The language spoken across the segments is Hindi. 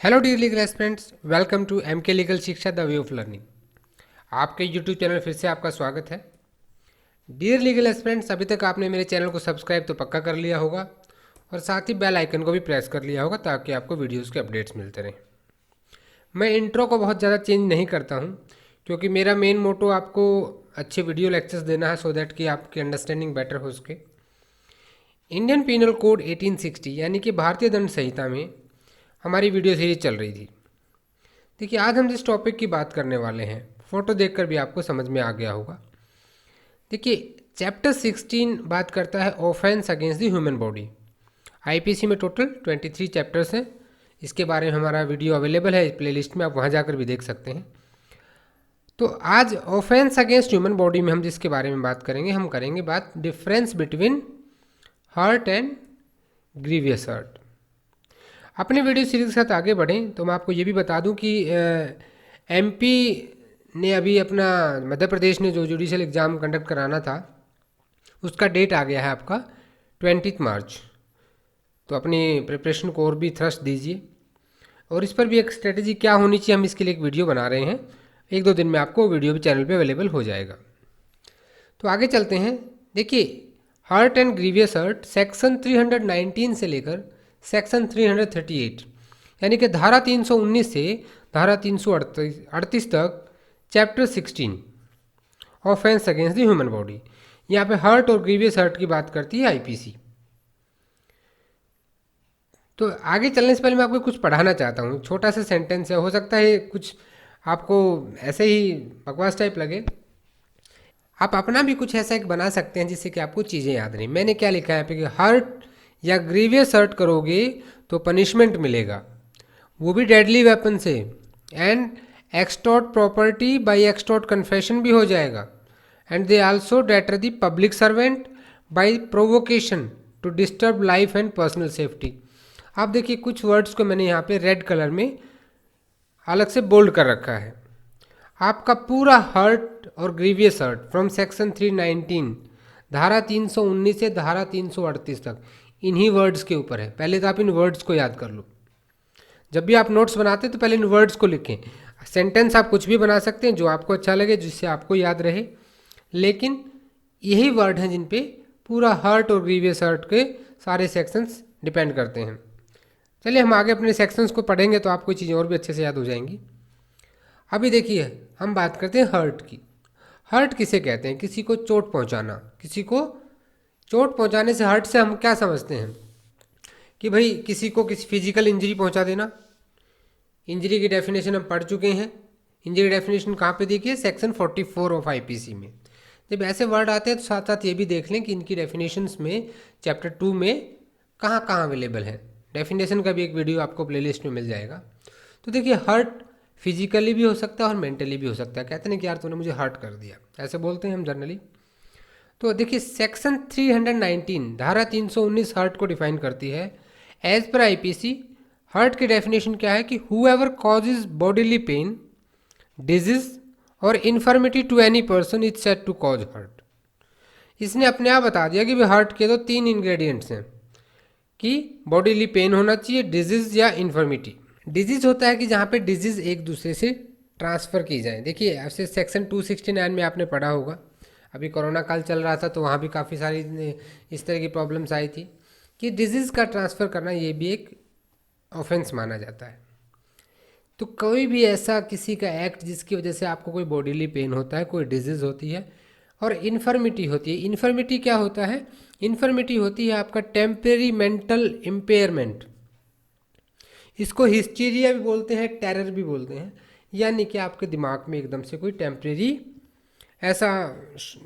Hello dear legal aspirants, welcome to MK legal Shiksha the way of learning. आपके यूट्यूब चैनल फिर से आपका स्वागत है। डियर लीगल एस्पिरेंट्स, अभी तक आपने मेरे चैनल को सब्सक्राइब तो पक्का कर लिया होगा और साथ ही बेल आइकन को भी प्रेस कर लिया होगा ताकि आपको वीडियोज़ के अपडेट्स मिलते रहें। मैं इंट्रो को बहुत ज़्यादा चेंज नहीं करता हूँ क्योंकि मेरा मेन मोटो आपको अच्छे वीडियो लेक्चर्स देना है सो दैट कि आपकी अंडरस्टैंडिंग बेटर हो सके। इंडियन पीनल कोड 1860 यानी कि भारतीय दंड संहिता में हमारी वीडियो सीरीज चल रही थी। देखिए, आज हम जिस टॉपिक की बात करने वाले हैं, फोटो देखकर भी आपको समझ में आ गया होगा। देखिए, चैप्टर 16 बात करता है offence against the human body. IPC में टोटल 23 चैप्टर्स हैं। इसके बारे में हमारा वीडियो अवेलेबल है प्लेलिस्ट में, आप वहाँ जाकर भी देख सकते हैं। तो आज ऑफेंस अगेंस्ट ह्यूमन बॉडी में हम जिसके बारे में बात करेंगे, हम करेंगे बात difference between hurt and grievous hurt. अपने वीडियो सीरीज के साथ आगे बढ़ें तो मैं आपको ये भी बता दूं कि एमपी ने अभी अपना, मध्य प्रदेश ने जो जुडिशल एग्ज़ाम कंडक्ट कराना था उसका डेट आ गया है आपका 20 मार्च। तो अपनी प्रिपरेशन को और भी थ्रस्ट दीजिए और इस पर भी एक स्ट्रेटजी क्या होनी चाहिए, हम इसके लिए एक वीडियो बना रहे हैं। एक दो दिन में आपको वीडियो भी चैनल पे अवेलेबल हो जाएगा। तो आगे चलते हैं। देखिए, hurt and grievous hurt section 319 से लेकर सेक्शन 338 यानी कि धारा 319 से धारा 338 तक chapter 16 offence against the human body, यहाँ पे हर्ट और ग्रीवियस हर्ट की बात करती है आईपीसी। तो आगे चलने से पहले मैं आपको कुछ पढ़ाना चाहता हूँ। छोटा सा सेंटेंस है, हो सकता है कुछ आपको ऐसे ही बकवास टाइप लगे। आप अपना भी कुछ ऐसा एक बना सकते हैं जिससे कि आपको चीज़ें याद नहीं। मैंने क्या लिखा है कि हर्ट या ग्रीवियस हर्ट करोगे तो पनिशमेंट मिलेगा, वो भी डेडली वेपन से, and extort property by extort confession भी हो जाएगा, and they also deter the public servant by provocation to disturb life and personal safety. आप देखिए, कुछ वर्ड्स को मैंने यहाँ पे रेड कलर में अलग से बोल्ड कर रखा है। आपका पूरा हर्ट और ग्रीवियस हर्ट फ्रॉम सेक्शन 319 धारा 319 से धारा 338 तक इन्हीं वर्ड्स के ऊपर है। पहले तो आप इन वर्ड्स को याद कर लो। जब भी आप नोट्स बनाते हैं तो पहले इन वर्ड्स को लिखें। सेंटेंस आप कुछ भी बना सकते हैं जो आपको अच्छा लगे, जिससे आपको याद रहे, लेकिन यही वर्ड हैं जिन पे पूरा हर्ट और ग्रीवियस हर्ट के सारे सेक्शंस डिपेंड करते हैं। चलिए हम आगे अपने सेक्शंस को पढ़ेंगे तो आपको चीज़ें और भी अच्छे से याद हो जाएंगी। अभी देखिए, हम बात करते हैं हर्ट की। हर्ट किसे कहते हैं? किसी को चोट पहुंचाना। किसी को चोट पहुंचाने से हर्ट से हम क्या समझते हैं कि भाई किसी को किसी फिजिकल इंजरी पहुंचा देना। इंजरी की डेफिनेशन हम पढ़ चुके हैं। इंजरी डेफिनेशन कहाँ पे देखिए? सेक्शन 44 ऑफ आईपीसी में। जब ऐसे वर्ड आते हैं तो साथ साथ ये भी देख लें कि इनकी डेफिनेशंस में चैप्टर 2 में कहाँ कहाँ अवेलेबल है। डेफिनेशन का भी एक वीडियो आपको प्लेलिस्ट में मिल जाएगा। तो देखिए, हर्ट फिजिकली भी हो सकता है और मेंटली भी हो सकता है। कहते हैं कि यार तूने मुझे हर्ट कर दिया, ऐसे बोलते हैं हम जनरली। तो देखिए, सेक्शन 319 धारा 319 हर्ट को डिफाइन करती है। एज पर आईपीसी हर्ट की डेफिनेशन क्या है कि whoever causes bodily pain, disease और infirmity to any person is said to cause hurt. इसने अपने आप बता दिया कि भाई हर्ट के तो 3 इंग्रेडिएंट्स हैं कि बॉडीली पेन होना चाहिए, डिजीज या इन्फर्मिटी। डिजीज होता है कि जहाँ पे डिजीज एक दूसरे से ट्रांसफ़र की जाए। देखिए, ऐसे सेक्शन 269 में आपने पढ़ा होगा, अभी कोरोना काल चल रहा था तो वहाँ भी काफ़ी सारी इस तरह की प्रॉब्लम्स आई थी कि डिजीज़ का ट्रांसफ़र करना ये भी एक ऑफेंस माना जाता है। तो कोई भी ऐसा किसी का एक्ट जिसकी वजह से आपको कोई बॉडीली पेन होता है, कोई डिजीज़ होती है और इन्फर्मिटी होती है। इन्फर्मिटी क्या होता है? इन्फर्मिटी होती है आपका टेम्परेरी मेंटल इम्पेयरमेंट। इसको हिस्टीरिया भी बोलते हैं, टेरर भी बोलते हैं, यानी कि आपके दिमाग में एकदम से कोई टेम्परेरी ऐसा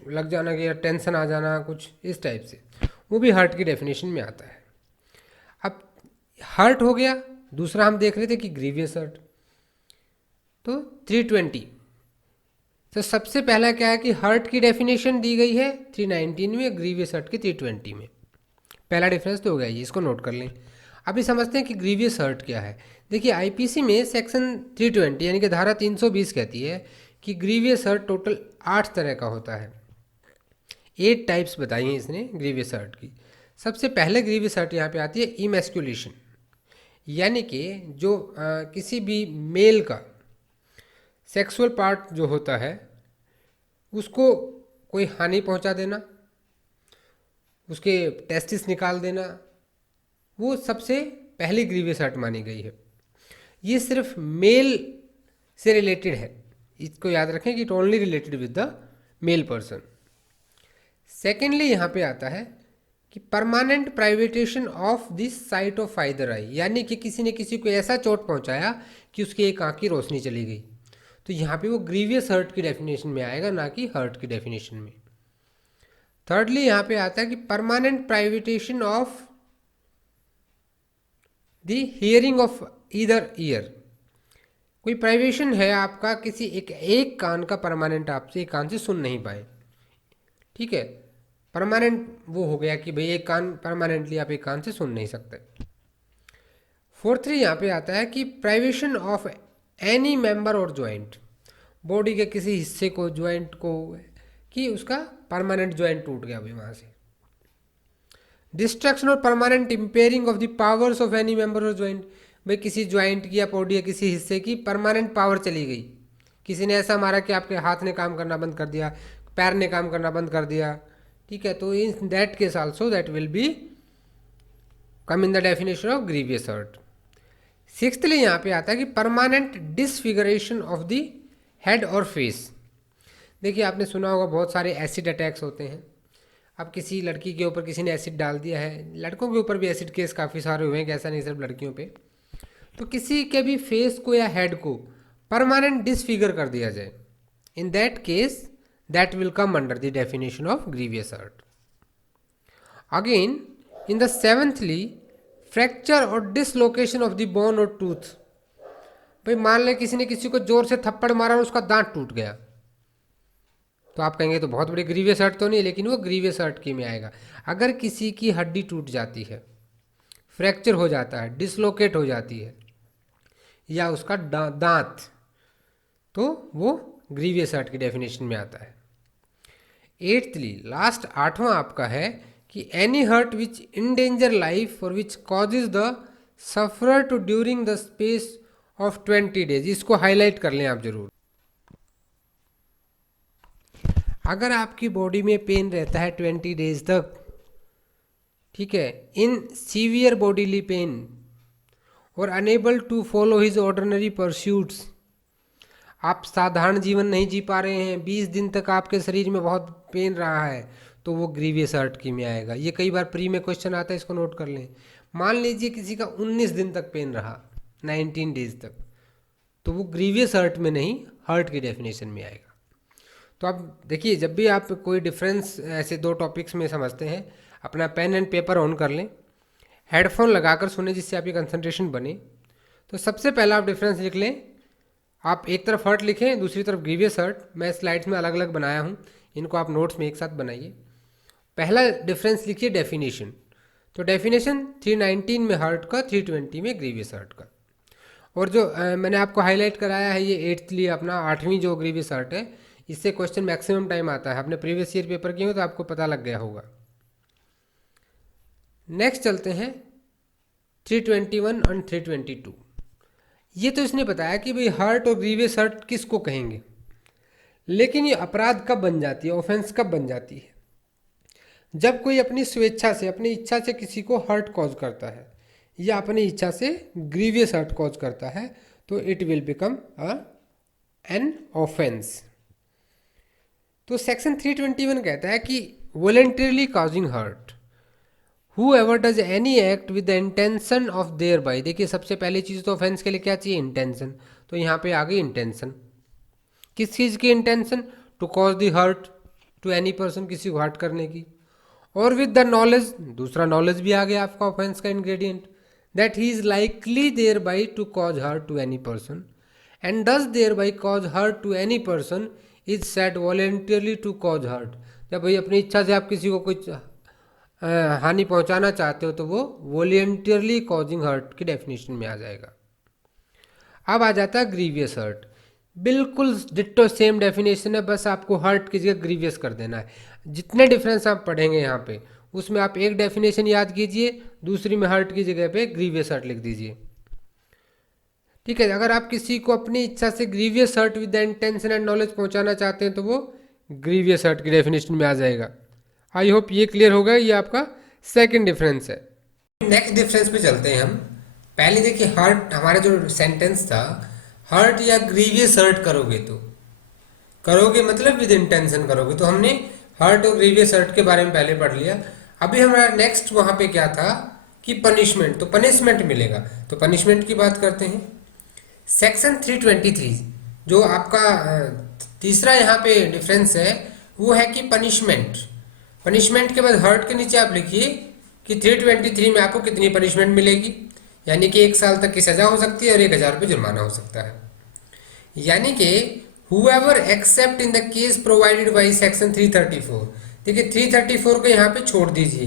लग जाना कि टेंशन आ जाना, कुछ इस टाइप से, वो भी हर्ट की डेफिनेशन में आता है। अब हर्ट हो गया। दूसरा हम देख रहे थे कि ग्रीवियस हर्ट। तो 320, तो सबसे पहला क्या है कि हर्ट की डेफिनेशन दी गई है 319 में, ग्रीवियस हर्ट की 320 में। पहला डिफरेंस तो हो गया, ये इसको नोट कर लें। अभी समझते हैं कि ग्रीवियस हर्ट क्या है। देखिए, आईपीसी में सेक्शन 320 यानी कि धारा 320 कहती है कि ग्रीवियस हर्ट टोटल 8 तरह का होता है। 8 टाइप्स बताई हैं इसने ग्रीवियस हर्ट की। सबसे पहले ग्रीवियस हर्ट यहाँ पे आती है इमेस्कुलेशन, यानी कि जो किसी भी मेल का सेक्सुअल पार्ट जो होता है उसको कोई हानि पहुंचा देना, उसके टेस्टिस निकाल देना, वो सबसे पहली ग्रीवियस हर्ट मानी गई है। ये सिर्फ मेल से रिलेटेड है, इसको याद रखें कि it only related with the male person. Secondly यहाँ पे आता है कि permanent privation of this sight of either eye, यानी कि किसी ने किसी को ऐसा चोट पहुँचाया कि उसकी एक आँख की रोशनी चली गई, तो यहाँ पे वो ग्रीवियस हर्ट की डेफिनेशन में आएगा, ना कि हर्ट की डेफिनेशन में। थर्डली यहाँ पे आता है कि permanent privation of the hearing of either ear, कोई प्राइवेशन है आपका, किसी एक कान का परमानेंट आपसे एक कान से सुन नहीं पाए, ठीक है, परमानेंट वो हो गया कि भाई एक कान परमानेंटली आप एक कान से सुन नहीं सकते। फोर्थली यहाँ पे आता है कि प्राइवेशन ऑफ एनी मेंबर और ज्वाइंट, बॉडी के किसी हिस्से को, ज्वाइंट को, कि उसका परमानेंट ज्वाइंट टूट गया भाई वहाँ से। डिस्ट्रक्शन और permanent impairing of the powers of any member और ज्वाइंट, भाई किसी ज्वाइंट की या बॉडी या किसी हिस्से की परमानेंट पावर चली गई, किसी ने ऐसा मारा कि आपके हाथ ने काम करना बंद कर दिया, पैर ने काम करना बंद कर दिया, ठीक है, तो in that case also that will be come in the definition of grievous hurt. Sixthly यहाँ पे आता है कि permanent disfiguration of the head और फेस। देखिए आपने सुना होगा बहुत सारे एसिड अटैक्स होते हैं। अब किसी लड़की के ऊपर किसी ने एसिड डाल दिया है, लड़कों के ऊपर भी एसिड केस काफ़ी सारे हुए हैं, ऐसा नहीं सिर्फ लड़कियों पे, तो किसी के भी फेस को या हेड को परमानेंट डिसफिगर कर दिया जाए, in that case that will come under the definition of grievous hurt. Again in the seventhly fracture और डिसलोकेशन ऑफ द बोन और टूथ, भाई मान लें किसी ने किसी को जोर से थप्पड़ मारा और उसका दांत टूट गया, तो आप कहेंगे तो बहुत बड़ी ग्रीवियस हर्ट तो नहीं, लेकिन वो ग्रीवियस हर्ट की में आएगा। अगर किसी की हड्डी टूट जाती है, फ्रैक्चर हो जाता है, डिसलोकेट हो जाती है, या उसका दांत, तो वो ग्रीवियस हर्ट की डेफिनेशन में आता है। एट्थली लास्ट आठवां आपका है कि any hurt which endanger life or which causes the sufferer to during the space of 20 days, इसको हाईलाइट कर लें आप जरूर। अगर आपकी बॉडी में पेन रहता है 20 डेज तक, ठीक है, in severe bodily pain or unable to follow his ordinary pursuits, आप साधारण जीवन नहीं जी पा रहे हैं, 20 दिन तक आपके शरीर में बहुत पेन रहा है, तो वो ग्रीवियस हर्ट की में आएगा। ये कई बार प्री में क्वेश्चन आता है, इसको नोट कर लें। मान लीजिए किसी का 19 दिन तक पेन रहा, 19 डेज तक, तो वो ग्रीवियस हर्ट में नहीं, हर्ट की डेफिनेशन में आएगा। तो आप देखिए, जब भी आप कोई डिफरेंस ऐसे दो टॉपिक्स में समझते हैं, अपना पेन एंड पेपर ऑन कर लें, हेडफोन लगाकर सुने जिससे आपकी कंसंट्रेशन बने। तो सबसे पहला आप डिफरेंस लिख लें, आप एक तरफ हर्ट लिखें, दूसरी तरफ ग्रीवियस हर्ट, मैं स्लाइड्स में अलग अलग बनाया हूँ, इनको आप नोट्स में एक साथ बनाइए। पहला डिफरेंस लिखिए डेफिनेशन, तो डेफिनेशन 319 में हर्ट का, 320 में ग्रीवियस हर्ट का। और जो मैंने आपको हाईलाइट कराया है, ये एट्थली अपना 8वीं जो ग्रीवियस हर्ट है, इससे क्वेश्चन मैक्सिमम टाइम आता है, आपने प्रीवियस ईयर पेपर किए हो तो आपको पता लग गया होगा। नेक्स्ट चलते हैं 321 और 322। ये तो इसने बताया कि भाई हर्ट और ग्रीवियस हर्ट किसको कहेंगे, लेकिन ये अपराध कब बन जाती है, ऑफेंस कब बन जाती है, जब कोई अपनी स्वेच्छा से, अपनी इच्छा से किसी को हर्ट कॉज करता है या अपनी इच्छा से ग्रीवियस हर्ट कॉज करता है, तो it will become an offence. तो सेक्शन 321 कहता है कि voluntarily causing hurt, whoever does any act with the intention of thereby, देखिए सबसे पहली चीज़ तो ऑफेंस के लिए क्या चाहिए, इंटेंशन, तो यहाँ पे आ गई इंटेंशन। किस चीज़ की intention, to cause the hurt to any person, किसी को हर्ट करने की, और विद द नॉलेज, दूसरा नॉलेज भी आ गया आपका ऑफेंस का ingredient, that he is likely thereby to cause hurt to any person and does thereby cause hurt to any person is said voluntarily to cause hurt. जब भाई अपनी इच्छा से आप किसी को कुछ हानि पहुंचाना चाहते हो, तो वो वॉलेंटियरली कॉजिंग हर्ट की डेफिनेशन में आ जाएगा। अब आ जाता है ग्रीवियस हर्ट, बिल्कुल डिट्टो सेम डेफिनेशन है, बस आपको हर्ट की जगह ग्रीवियस कर देना है। जितने डिफरेंस आप पढ़ेंगे यहाँ पे, उसमें आप एक डेफिनेशन याद कीजिए, दूसरी में हर्ट की जगह पे ग्रीवियस हर्ट लिख दीजिए। ठीक है, अगर आप किसी को अपनी इच्छा से grievous hurt with the intention and knowledge पहुंचाना चाहते हैं तो वो ग्रीवियस हर्ट की डेफिनेशन में आ जाएगा। आई होप ये क्लियर होगा, ये आपका सेकंड डिफरेंस है। नेक्स्ट डिफरेंस पे चलते हैं हम। पहले देखिए, हर्ट हमारा जो सेंटेंस था, हर्ट या ग्रीवियस हर्ट करोगे तो, करोगे मतलब विद इंटेंशन करोगे, तो हमने हर्ट और ग्रीवियस हर्ट के बारे में पहले पढ़ लिया। अभी हमारा नेक्स्ट वहां पे क्या था कि पनिशमेंट, तो पनिशमेंट मिलेगा, तो पनिशमेंट की बात करते हैं। सेक्शन 323 जो आपका तीसरा यहाँ पे डिफरेंस है वो है कि पनिशमेंट। पनिशमेंट के बाद हर्ट के नीचे आप लिखिए कि 323 में आपको कितनी पनिशमेंट मिलेगी, यानी कि 1 साल तक की सजा हो सकती है और 1,000 रुपये जुर्माना हो सकता है। यानी कि whoever except in the case provided by section 334, देखिए 334 को यहाँ पे छोड़ दीजिए,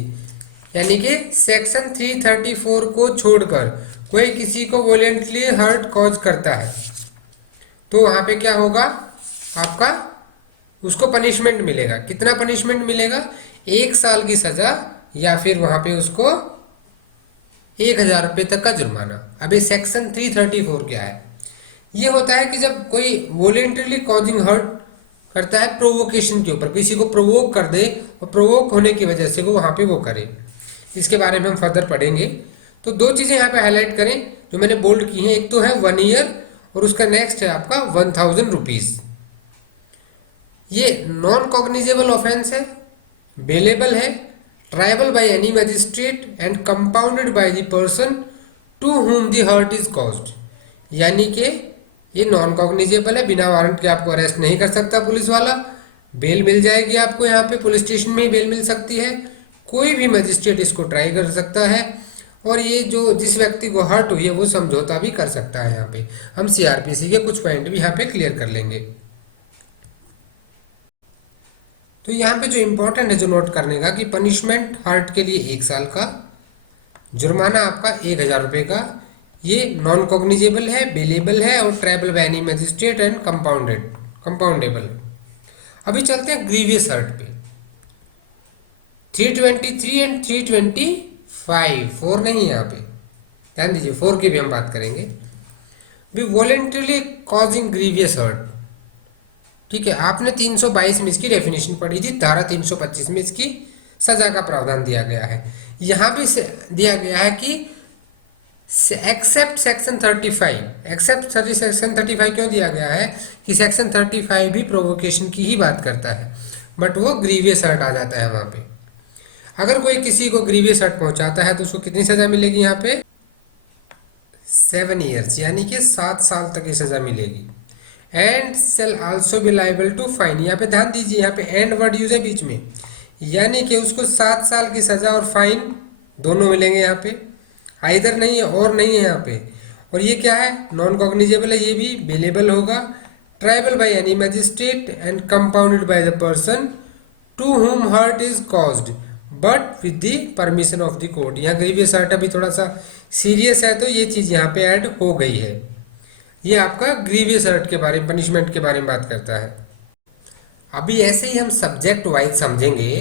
यानी कि सेक्शन 334 को छोड़कर कोई किसी को वॉलेंटली हर्ट कॉज करता है तो वहां पे क्या होगा, आपका उसको पनिशमेंट मिलेगा। कितना पनिशमेंट मिलेगा? 1 साल की सजा या फिर वहां पे उसको 1,000 रुपये तक का जुर्माना। अभी सेक्शन 334 क्या है? ये होता है कि जब कोई वॉलेंटरली कॉजिंग हर्ट करता है प्रोवोकेशन के ऊपर, किसी को प्रोवोक कर दे और प्रोवोक होने की वजह से वो वहां पे वो करे। इसके बारे में हम फर्दर पढ़ेंगे। तो 2 चीजें यहाँ पे हाईलाइट करें जो मैंने बोल्ड की हैं, एक तो है 1 ईयर और उसका नेक्स्ट है आपका 1,000 रुपीज। ये नॉन कॉग्निजेबल ऑफेंस है, बेलेबल है, triable by any magistrate and compounded by the person to whom the hurt is caused. यानी कि ये नॉन कॉग्निजेबल है, बिना वारंट के आपको अरेस्ट नहीं कर सकता पुलिस वाला, बेल मिल जाएगी आपको, यहाँ पे पुलिस स्टेशन में ही बेल मिल सकती है, कोई भी मजिस्ट्रेट इसको ट्राई कर सकता है और ये जो जिस व्यक्ति को हर्ट हुई है वो समझौता भी कर सकता है। यहाँ पे हम सीआरपीसी के कुछ पॉइंट भी यहाँ पे क्लियर कर लेंगे। तो यहाँ पे जो इंपॉर्टेंट है जो नोट करने का कि पनिशमेंट हर्ट के लिए 1 साल का, जुर्माना आपका 1,000 रुपये का, ये नॉन कॉग्निजेबल है, बेलेबल है और tribal by any magistrate and compoundable है। अभी चलते हैं ग्रीवियस हर्ट पे। 323 एंड 325, 4 नहीं है यहाँ पे, ध्यान दीजिए 4 की भी हम बात करेंगे। भी वॉलेंटरली कॉजिंग ग्रीवियस हर्ट, ठीक है, आपने 322 में इसकी डेफिनेशन पढ़ी थी, धारा 325 में इसकी सजा का प्रावधान दिया गया है। यहां भी दिया गया है कि एक्सेप्ट सेक्शन 35, एक्सेप्ट सेक्शन 35 क्यों दिया गया है कि सेक्शन 35 भी प्रोवोकेशन की ही बात करता है, बट वो ग्रीवियस हर्ट आ जाता है वहां पे। अगर कोई किसी को ग्रीवियस हर्ट पहुंचाता है तो उसको कितनी सजा मिलेगी यहाँ पे? 7 ईयर्स, यानी कि 7 साल तक की सजा मिलेगी। And shall also be liable to fine, यहाँ पे ध्यान दीजिए, यहाँ पे एंड वर्ड यूज है बीच में, यानी कि उसको 7 साल की सजा और फाइन दोनों मिलेंगे यहाँ पे, आइदर नहीं है और नहीं है यहाँ पे। और ये क्या है? नॉन कॉग्निजेबल है, ये भी बेलेबल होगा, triable by any magistrate and compounded by the person to whom hurt is caused but with the permission of the court. यहाँ ग्रीवियस हर्ट अभी थोड़ा सा सीरियस है तो ये चीज यहाँ पे ऐड हो गई है। ये आपका ग्रीवियस हर्ट के बारे में, पनिशमेंट के बारे में बात करता है। अभी ऐसे ही हम सब्जेक्ट वाइज समझेंगे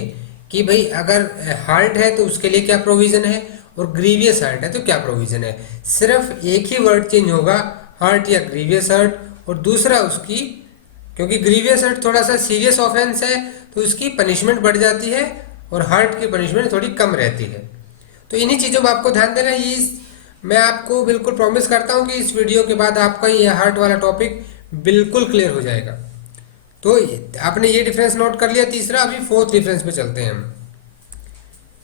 कि भाई अगर हर्ट है तो उसके लिए क्या प्रोविजन है और ग्रीवियस हर्ट है तो क्या प्रोविजन है। सिर्फ एक ही वर्ड चेंज होगा, हर्ट या ग्रीवियस हर्ट, और दूसरा उसकी, क्योंकि ग्रीवियस हर्ट थोड़ा सा सीरियस ऑफेंस है तो उसकी पनिशमेंट बढ़ जाती है और हर्ट की पनिशमेंट थोड़ी कम रहती है। तो इन्हीं चीज़ों पर आपको ध्यान देना। ये मैं आपको बिल्कुल प्रॉमिस करता हूँ कि इस वीडियो के बाद आपका ये हार्ट वाला टॉपिक बिल्कुल क्लियर हो जाएगा। तो आपने ये डिफरेंस नोट कर लिया तीसरा। अभी 4th डिफरेंस पे चलते हैं हम।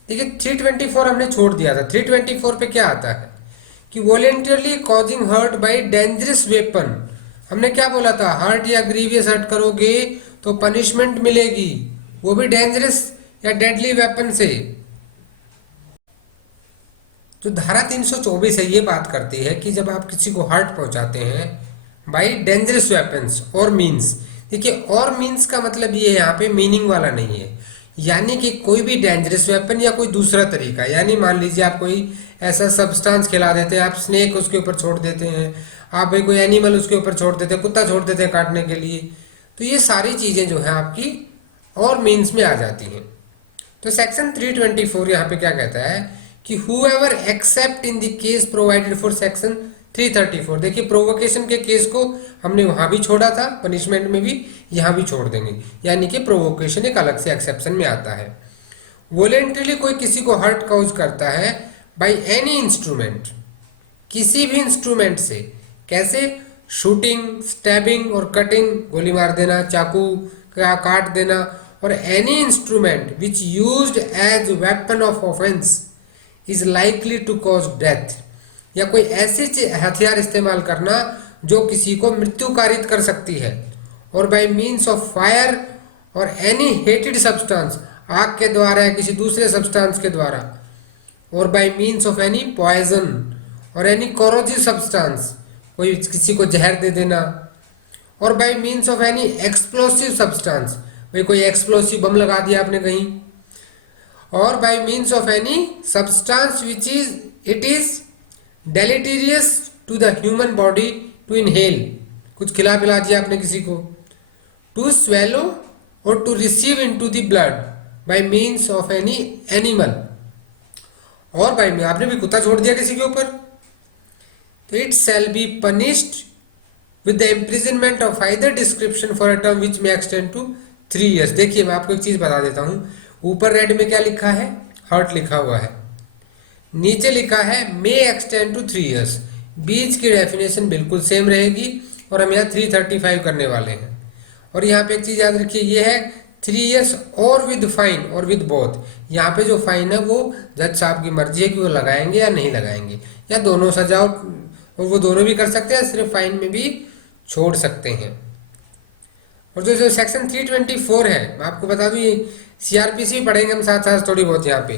देखिए 324 हमने छोड़ दिया था। 324 पे क्या आता है कि voluntarily causing hurt by dangerous weapon. हमने क्या बोला था? हर्ट या ग्रीवियस हर्ट करोगे तो पनिशमेंट मिलेगी, वो भी डेंजरस या डेडली वेपन से। जो धारा 324 है ये बात करती है कि जब आप किसी को हर्ट पहुंचाते हैं bye dangerous weapons or means. देखिए और मीन्स का मतलब ये यहाँ पे मीनिंग वाला नहीं है, यानी कि कोई भी डेंजरस वेपन या कोई दूसरा तरीका। यानी मान लीजिए आप कोई ऐसा सब्सटेंस खिला देते हैं, आप स्नेक उसके ऊपर छोड़ देते हैं, आप भाई कोई एनिमल उसके ऊपर छोड़ देते हैं, कुत्ता छोड़ देते हैं काटने के लिए, तो ये सारी चीजें जो है आपकी और मीन्स में आ जाती हैं। तो सेक्शन 324 यहाँ पे क्या कहता है कि whoever except in the case provided for section 334 देखिए, प्रोवोकेशन के केस को हमने वहां भी छोड़ा था, पनिशमेंट में भी, यहां भी छोड़ देंगे, यानी कि प्रोवोकेशन एक अलग से एक्सेप्शन में आता है। वॉलेंटरीली कोई किसी को हर्ट कॉज करता है बाय एनी इंस्ट्रूमेंट, किसी भी इंस्ट्रूमेंट से, कैसे? शूटिंग, स्टैबिंग और कटिंग, गोली मार देना, चाकू का काट देना, और any instrument which used as weapon of offence is likely to cause death, या कोई ऐसे हथियार इस्तेमाल करना जो किसी को मृत्यु कारित कर सकती है, और बाय मीन्स ऑफ फायर और एनी हेटेड सब्सटेंस, आग के द्वारा या किसी दूसरे सब्सटेंस के द्वारा, और by means of any poison और एनी कोरोजिव सब्सटेंस, कोई किसी को जहर दे देना, और by means of any explosive substance, भाई कोई एक्सप्लोसिव बम लगा दिया आपने कहीं, और by means of any substance which is deleterious to the human body to inhale, कुछ खिला पिला दिया आपने किसी को, टू स्वेलो और to receive into the blood by means of any animal, और बाय में आपने भी कुत्ता छोड़ दिया किसी के ऊपर, तो it shall be punished with the imprisonment of either description for a term which may extend to 3 years। देखिए मैं आपको एक चीज बता देता हूं, ऊपर रेड में क्या लिखा है? हर्ट लिखा हुआ है, नीचे लिखा है मे एक्सटेंड टू 3 years, बीच की डेफिनेशन बिल्कुल सेम रहेगी, और हम यहाँ 335 करने वाले हैं। और यहाँ पे एक चीज याद रखिए, ये है 3 years और विद फाइन और विद बोथ, यहाँ पे जो फाइन है वो जज साहब की मर्जी है कि वो लगाएंगे या नहीं लगाएंगे, या दोनों सजाओ, और वो दोनों भी कर सकते हैं, सिर्फ फाइन में भी छोड़ सकते हैं। और जो सेक्शन 324 है, मैं आपको बता दूं, ये सीआरपीसी पढ़ेंगे हम साथ साथ थोड़ी बहुत यहाँ पे,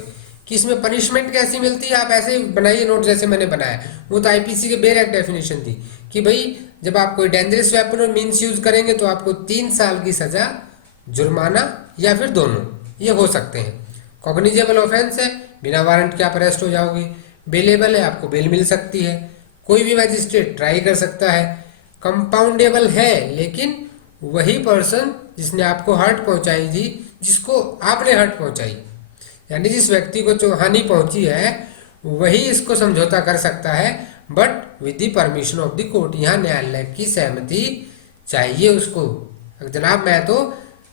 कि इसमें पनिशमेंट कैसी मिलती है। आप ऐसे ही बनाइए नोट जैसे मैंने बनाया, वो तो आईपीसी के बेर एक डेफिनेशन थी कि भाई जब आप कोई डेंजरस वेपन और मीन्स यूज करेंगे तो आपको 3 साल की सजा, जुर्माना या फिर दोनों ये हो सकते हैं। कॉग्निजेबल ऑफेंस है, बिना वारंट के आप अरेस्ट हो जाओगे। बेलेबल है, आपको बेल मिल सकती है, कोई भी मैजिस्ट्रेट ट्राई कर सकता है। कंपाउंडेबल है, लेकिन वही पर्सन जिसने आपको हर्ट पहुंचाई थी, जिसको आपने हर्ट पहुंचाई, यानी जिस व्यक्ति को जो हानि पहुंची है वही इसको समझौता कर सकता है, but with the permission of the court. यहाँ न्यायालय की सहमति चाहिए उसको, जनाब मैं तो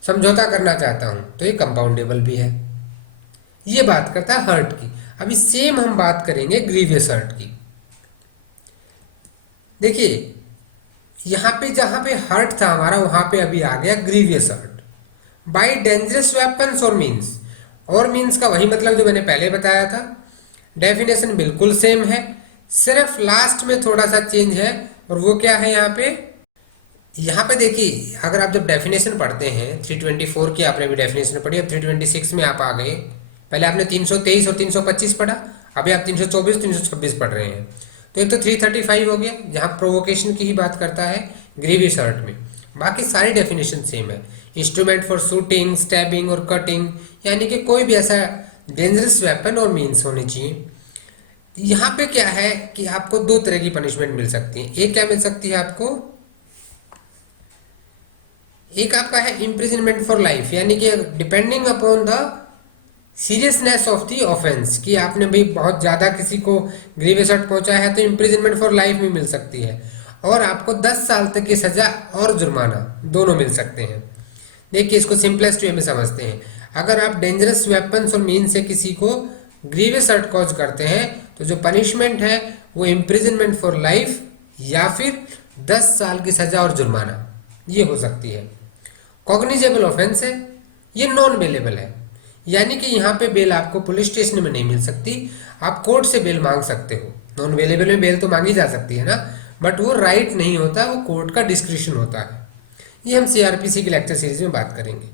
समझौता करना चाहता हूं, तो ये कंपाउंडेबल भी है। ये बात करता है हर्ट की। अभी सेम हम बात करेंगे ग्रीवियस हर्ट की। देखिए यहां पे जहां पे हर्ट था हमारा, वहां पे अभी आ गया grievous hurt by dangerous weapons or means. और मीन्स का वही मतलब जो मैंने पहले बताया था, डेफिनेशन बिल्कुल सेम है, सिर्फ लास्ट में थोड़ा सा चेंज है। और वो क्या है यहाँ पे देखिए, अगर आप जब डेफिनेशन पढ़ते हैं 324 की, आपने भी डेफिनेशन पढ़ी, अब 326 में आप आ गए। पहले आपने 323 और 325 पढ़ा, अभी आप 324 326 पढ़ रहे हैं। तो एक तो 335 हो गया, जहां प्रोवोकेशन की ही बात करता है ग्रीवियस हर्ट में। बाकी सारी डेफिनेशन सेम है, इंस्ट्रूमेंट फॉर शूटिंग, स्टैबिंग और कटिंग, यानी कि कोई भी ऐसा डेंजरस वेपन और मीन्स होने चाहिए। यहाँ पे क्या है कि आपको 2 तरह की पनिशमेंट मिल सकती है। एक क्या मिल सकती है आपको, एक आपका है इम्प्रिजनमेंट फॉर लाइफ, यानी कि depending upon the seriousness of the offence, कि आपने भी बहुत ज्यादा किसी को ग्रीवियस हर्ट पहुंचाया है तो इम्प्रिजनमेंट फॉर लाइफ में मिल सकती है, और आपको 10 साल तक की सजा और जुर्माना दोनों मिल सकते हैं। देखिए इसको सिंपलेस्ट वे में समझते हैं, अगर आप डेंजरस वेपन्स और मीन से किसी को ग्रीवियस हर्ट कॉज करते हैं तो जो पनिशमेंट है वो इम्प्रिजनमेंट फॉर लाइफ या फिर 10 साल की सजा और जुर्माना, ये हो सकती है। कॉग्निजेबल ऑफेंस है, ये नॉन बेलेबल है, यानी कि यहाँ पे बेल आपको पुलिस स्टेशन में नहीं मिल सकती, आप कोर्ट से बेल मांग सकते हो। नॉन बेलेबल में बेल तो मांगी जा सकती है ना, बट वो राइट नहीं होता, वो कोर्ट का डिस्क्रिप्शन होता है। ये हम सीआरपीसी की लेक्चर सीरीज में बात करेंगे।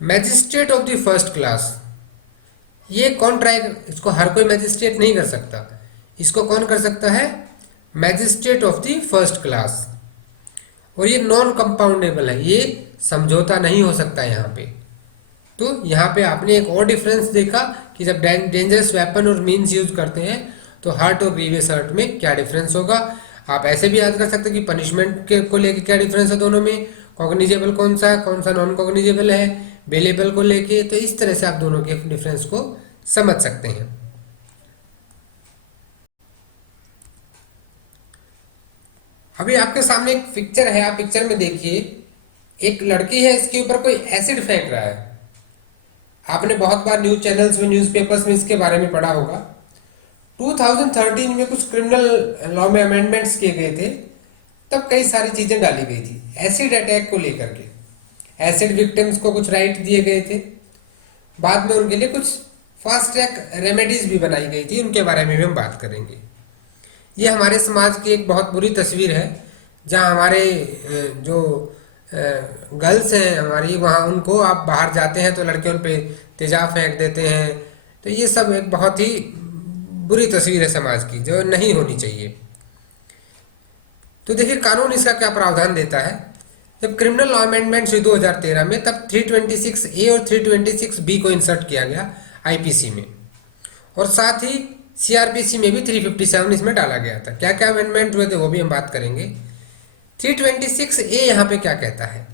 Magistrate of the first class, ये कौन ट्राई, इसको हर कोई मैजिस्ट्रेट नहीं कर सकता, इसको कौन कर सकता है, magistrate of the first class. और ये नॉन कंपाउंडेबल है, ये समझौता नहीं हो सकता यहाँ पे। तो यहाँ पे आपने एक और डिफरेंस देखा कि जब डेंजरस वेपन और मीन्स यूज करते हैं तो हर्ट और ग्रीवियस हर्ट में क्या डिफरेंस होगा। आप ऐसे भी याद कर सकते हैं कि पनिशमेंट के को लेके क्या डिफरेंस है दोनों में, कॉग्निजेबल कौन सा नॉन कॉग्निजेबल है, बेलेबल को लेके। तो इस तरह से आप दोनों के डिफरेंस को समझ सकते हैं। अभी आपके सामने एक पिक्चर है, आप पिक्चर में देखिए, एक लड़की है, इसके ऊपर कोई एसिड फेंक रहा है। आपने बहुत बार न्यूज चैनल्स में, न्यूज़पेपर्स में इसके बारे में पढ़ा होगा। 2013 में कुछ क्रिमिनल लॉ में अमेंडमेंट्स किए गए थे, तब कई सारी चीजें डाली गई थी एसिड अटैक को लेकर के। एसिड विक्टिम्स को कुछ राइट दिए गए थे, बाद में उनके लिए कुछ फास्ट ट्रैक रेमेडीज भी बनाई गई थी, उनके बारे में भी हम बात करेंगे। ये हमारे समाज की एक बहुत बुरी तस्वीर है, जहाँ हमारे जो गर्ल्स हैं हमारी, वहाँ उनको आप बाहर जाते हैं तो लड़कियों पे तेजाब फेंक देते हैं। तो ये सब एक बहुत ही बुरी तस्वीर है समाज की, जो नहीं होनी चाहिए। तो देखिए कानून इसका क्या प्रावधान देता है। जब क्रिमिनल लॉ अमेंडमेंट हुई 2013 में, तब 326 ए और 326 बी को इंसर्ट किया गया आईपीसी में, और साथ ही सीआरपीसी में भी 357 इसमें डाला गया था। क्या क्या अमेंडमेंट हुए थे वो भी हम बात करेंगे। 326 ए यहाँ पे क्या कहता है,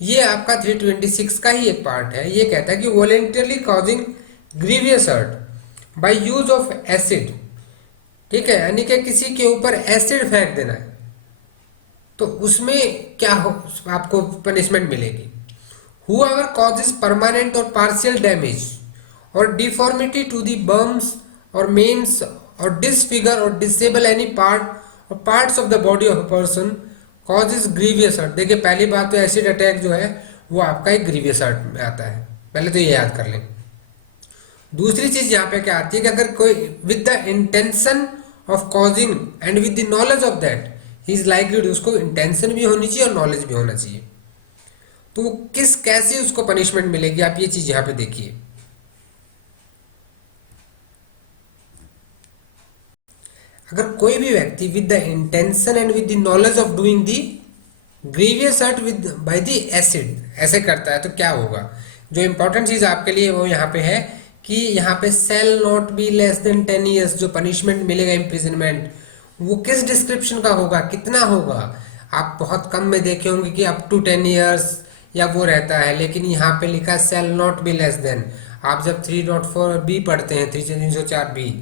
ये आपका 326 का ही एक पार्ट है। ये कहता है कि voluntarily causing grievous hurt by use of acid, ठीक है, यानी कि किसी के ऊपर एसिड फेंक देना है, तो उसमें क्या हो, आपको पनिशमेंट मिलेगी। Whoever causes permanent or partial damage or deformity to the burns or maims or disfigure or disable any part or parts of the body of a person causes grievous hurt. देखिए पहली बात तो एसिड अटैक जो है वो आपका एक ग्रीवियस हर्ट में आता है, पहले तो ये याद कर लें। दूसरी चीज यहाँ पे क्या आती है कि अगर कोई with the intention of causing and with the knowledge of that he is likely, उसको इंटेंशन भी होनी चाहिए और नॉलेज भी होना चाहिए। तो वो किस कैसे उसको पनिशमेंट मिलेगी, आप ये चीज यहाँ पे देखिए। अगर कोई भी व्यक्ति with the intention and with the knowledge of doing the grievous hurt with by the acid ऐसे करता है, तो क्या होगा। जो इंपॉर्टेंट चीज आपके लिए वो यहाँ पे है कि यहाँ पे shall not be less than 10 years, जो पनिशमेंट मिलेगा इम्प्रिजनमेंट, वो किस डिस्क्रिप्शन का होगा, कितना होगा। आप बहुत कम में देखे होंगे कि अप टू 10 ईयर्स या वो रहता है, लेकिन यहाँ पे लिखा है shall not be less than. आप जब 304 बी पढ़ते हैं, 304 बी,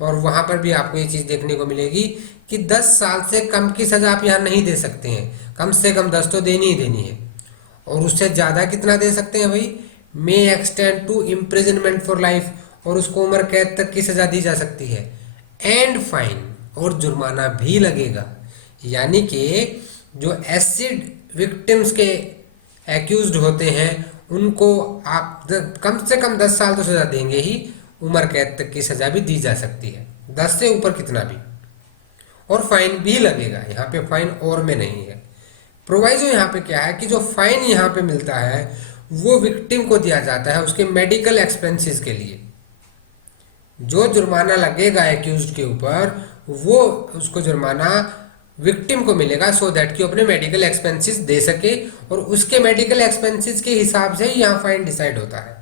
और वहां पर भी आपको ये चीज देखने को मिलेगी कि 10 साल से कम की सजा आप यहाँ नहीं दे सकते हैं, कम से कम 10 तो देनी ही देनी है। और उससे ज्यादा कितना दे सकते हैं भाई, may extend to imprisonment for life, और उसको उम्र कैद तक की सजा दी जा सकती है, एंड फाइन, और जुर्माना भी लगेगा। यानी कि जो एसिड विक्टिम्स के एक्यूज्ड होते हैं उनको आप कम से कम 10 साल तो सजा देंगे ही, उम्र कैद तक की सजा भी दी जा सकती है, 10 से ऊपर कितना भी, और फाइन भी लगेगा। यहाँ पे फाइन और में नहीं है। प्रोवाइजो यहाँ पे क्या है कि जो फाइन यहाँ पे मिलता है वो विक्टिम को दिया जाता है उसके मेडिकल एक्सपेंसेस के लिए। जो जुर्माना लगेगा एक्यूज्ड के ऊपर, वो उसको जुर्माना विक्टिम को मिलेगा, सो दैट कि अपने मेडिकल एक्सपेंसेस दे सके, और उसके मेडिकल एक्सपेंसेस के हिसाब से ही यहाँ फाइन डिसाइड होता है।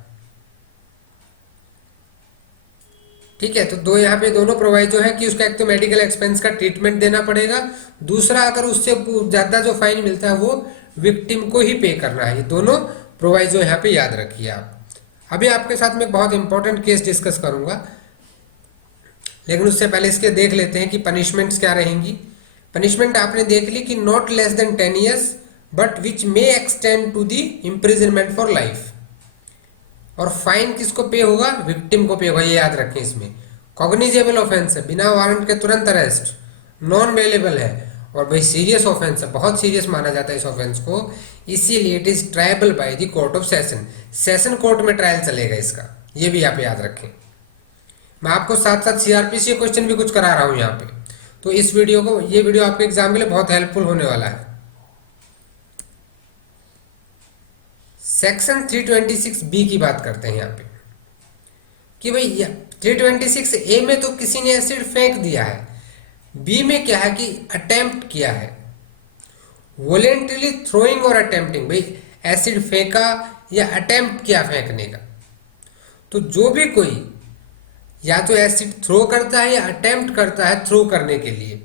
ठीक है, तो दो यहाँ पे दोनों प्रोवाइजो है कि उसका एक तो मेडिकल एक्सपेंस का ट्रीटमेंट देना पड़ेगा, दूसरा अगर उससे ज्यादा जो फाइन मिलता है वो विक्टिम को ही पे करना है। ये दोनों प्रोवाइजो यहाँ पे याद रखिए आप। अभी आपके साथ में बहुत इंपॉर्टेंट केस डिस्कस करूंगा, लेकिन उससे पहले इसके देख लेते हैं कि पनिशमेंट्स क्या रहेंगी। पनिशमेंट आपने देख ली कि not less than 10 years but which may extend to the imprisonment for life. और फाइन किसको पे होगा, विक्टिम को पे होगा, ये याद रखें। इसमें कॉग्निजेबल ऑफेंस है, बिना वारंट के तुरंत अरेस्ट, नॉन बेलेबल है, और भाई सीरियस ऑफेंस है, बहुत सीरियस माना जाता है इस ऑफेंस को, इसीलिए it is tribal by the court of session. Session court में ट्रायल चलेगा इसका, ये भी आप याद रखें। मैं आपको साथ साथ सीआरपीसी क्वेश्चन भी कुछ करा रहा हूं यहाँ पे, तो इस वीडियो को, ये वीडियो आपके एग्जाम के लिए बहुत हेल्पफुल होने वाला है। सेक्शन 326 बी की बात करते हैं यहाँ पे कि भाई 326 ए में तो किसी ने एसिड फेंक दिया है, बी में क्या है कि अटेम्प्ट किया है। वॉलेंटरली थ्रोइंग और अटेम्प्टिंग, भाई एसिड फेंका या अटेम्प्ट किया फेंकने का, तो जो भी कोई या तो एसिड थ्रो करता है या अटेम्प्ट करता है थ्रो करने के लिए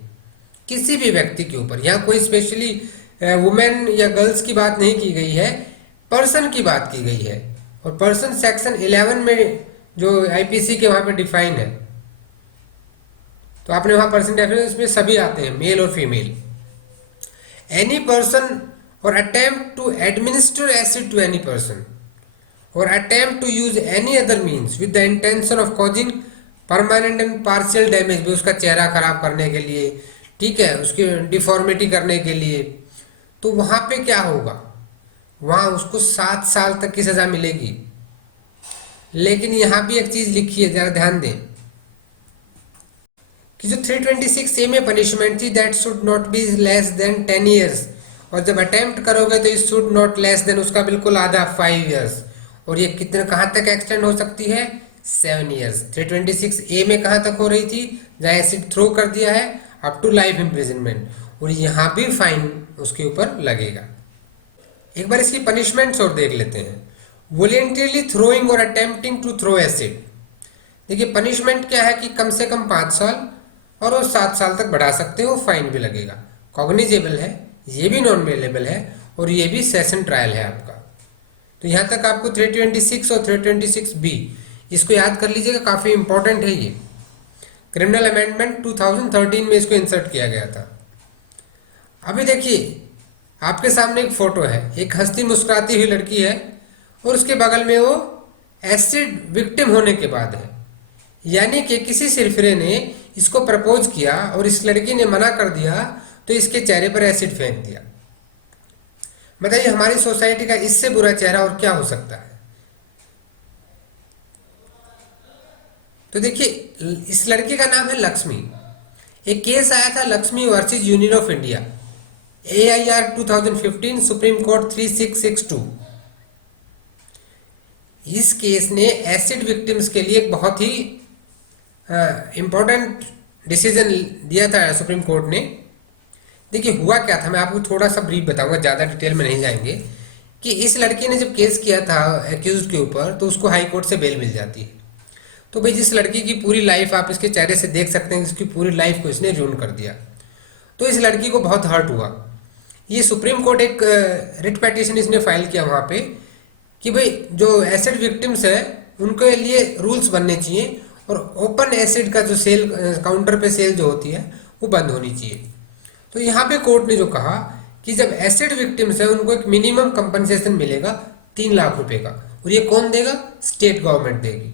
किसी भी व्यक्ति के ऊपर, यहाँ कोई स्पेशली वुमेन या गर्ल्स की बात नहीं की गई है, पर्सन की बात की गई है। और पर्सन सेक्शन 11 में जो आईपीसी के वहां पे डिफाइन है, तो आपने वहां पर्सन डेफिनेशन में सभी आते हैं, मेल और फीमेल। एनी पर्सन और attempt to administer acid to any person और attempt to use any other means with the intention of causing permanent and partial damage भी, उसका चेहरा खराब करने के लिए, ठीक है, उसकी डिफॉर्मिटी करने के लिए, तो वहां पे क्या होगा, वहां उसको 7 साल तक की सजा मिलेगी। लेकिन यहां भी एक चीज लिखी है, जरा ध्यान दें कि जो 326A में पनिशमेंट थी that should not be less than 10 years, और जब अटेम्प्ट करोगे तो it should not less then उसका बिल्कुल आधा 5 ईयर्स, और ये कितने कहां तक एक्सटेंड हो सकती है, 7 ईयर्स। 326A में कहां तक हो रही थी, जहां एसिड थ्रो कर दिया है, अप टू लाइफ इम्प्रिजनमेंट, और यहां भी फाइन उसके ऊपर लगेगा। एक बार इसकी पनिशमेंट्स और देख लेते हैं। वॉलेंटरली थ्रोइंग और अटेम्प्टिंग टू थ्रो एसिड, देखिए पनिशमेंट क्या है कि कम से कम 5 साल और वो 7 साल तक बढ़ा सकते हो, फाइन भी लगेगा, कॉग्निजेबल है, ये भी नॉन बेलेबल है, और ये भी सेशन ट्रायल है आपका। तो यहां तक आपको 326 और 326B इसको याद कर लीजिएगा, काफी इंपॉर्टेंट है ये। क्रिमिनल अमेंडमेंट 2013 में इसको इंसर्ट किया गया था। अभी देखिए आपके सामने एक फोटो है, एक हंसती मुस्कुराती हुई लड़की है, और उसके बगल में वो एसिड विक्टिम होने के बाद है, यानी कि किसी सिरफिरे ने इसको प्रपोज किया और इस लड़की ने मना कर दिया, तो इसके चेहरे पर एसिड फेंक दिया। बताइए हमारी सोसाइटी का इससे बुरा चेहरा और क्या हो सकता है। तो देखिए इस लड़की का नाम है लक्ष्मी। एक केस आया था Lakshmi versus union of India, AIR 2015, supreme court 3662। इस केस ने एसिड विक्टिम्स के लिए एक बहुत ही इंपॉर्टेंट डिसीजन दिया था सुप्रीम कोर्ट ने। देखिए हुआ क्या था, मैं आपको थोड़ा सा ब्रीफ बताऊंगा, ज़्यादा डिटेल में नहीं जाएंगे। कि इस लड़की ने जब केस किया था एक्यूज के ऊपर, तो उसको हाई कोर्ट से बेल मिल जाती है। तो भाई जिस लड़की की पूरी लाइफ आप इसके चेहरे से देख सकते हैं, इसकी पूरी लाइफ को इसने रूइन कर दिया, तो इस लड़की को बहुत हर्ट हुआ। ये सुप्रीम कोर्ट एक रिट पिटीशन इसने फाइल किया वहाँ पे कि भाई जो एसिड विक्टिम्स है उनके लिए रूल्स बनने चाहिए, और ओपन एसिड का जो सेल काउंटर पे सेल जो होती है वो बंद होनी चाहिए। तो यहाँ पे कोर्ट ने जो कहा कि जब एसिड विक्टिम्स है उनको एक मिनिमम कंपनसेशन मिलेगा 3 लाख रुपए का, और ये कौन देगा, स्टेट गवर्नमेंट देगी।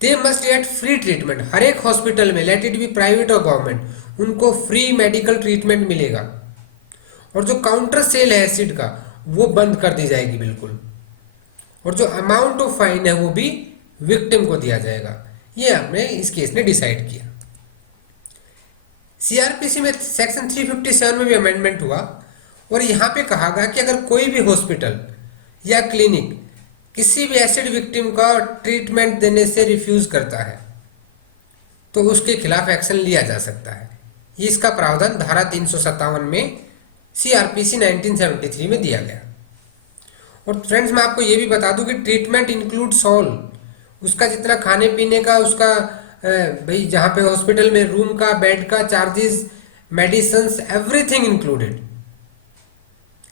They must get free treatment, हर एक हॉस्पिटल में, लेट इट बी प्राइवेट और गवर्नमेंट, उनको फ्री मेडिकल ट्रीटमेंट मिलेगा। और जो काउंटर सेल है एसिड का वो बंद कर दी जाएगी बिल्कुल, और जो अमाउंट ऑफ फाइन है वो भी विक्टिम को दिया जाएगा। ये हमने इस केस ने डिसाइड किया। CRPC में सेक्शन 357 में भी अमेंडमेंट हुआ, और यहां पे कहा गया कि अगर कोई भी हॉस्पिटल या क्लिनिक किसी भी एसिड विक्टिम का ट्रीटमेंट देने से रिफ्यूज करता है तो उसके खिलाफ एक्शन लिया जा सकता है। ये इसका प्रावधान धारा 357 में CRPC 1973 में दिया गया। और फ्रेंड्स मैं आपको ये भी बता दूं कि ट्रीटमेंट इंक्लूड्स ऑल, उसका जितना खाने पीने का, उसका भाई जहाँ पे हॉस्पिटल में रूम का, बेड का चार्जेस, मेडिसिन, एवरीथिंग इंक्लूडेड।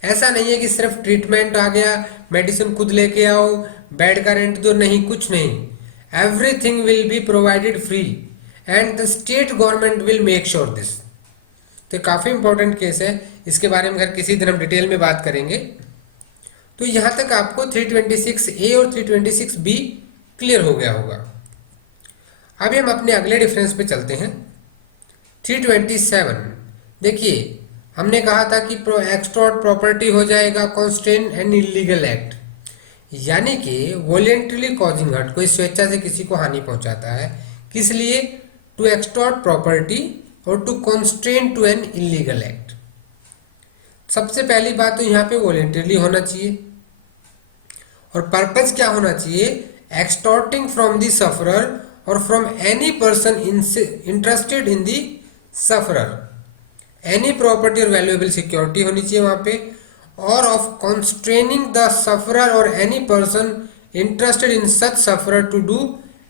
ऐसा नहीं है कि सिर्फ ट्रीटमेंट आ गया, मेडिसिन खुद लेके आओ, बेड का रेंट दो, नहीं, कुछ नहीं। Everything will be provided free and the state government will make sure this. तो काफी इंपॉर्टेंट केस है, इसके बारे में अगर किसी दिन हम डिटेल में बात करेंगे। तो यहां तक आपको 326A और 326B क्लियर हो गया होगा। अभी हम अपने अगले डिफरेंस पे चलते हैं। 327, देखिए हमने कहा था कि एक्सटॉर्ट प्रॉपर्टी हो जाएगा कॉन्स्ट्रेन एंड इलीगल एक्ट, यानी कि वॉलेंटरली कॉजिंग हर्ट, कोई स्वेच्छा से किसी को हानि पहुंचाता है, किस लिए, टू एक्सटॉर्ट प्रॉपर्टी और to constrain to an illegal act. सबसे पहली बात तो यहाँ पे वॉलेंटरली होना चाहिए, और पर्पज क्या होना चाहिए, एक्सटॉर्टिंग फ्रॉम द सफरर और from any person interested in the sufferer, any property और वैल्यूएबल सिक्योरिटी होनी चाहिए वहां पे, और ऑफ कॉन्स्ट्रेनिंग द सफरर और any person interested in such sufferer to do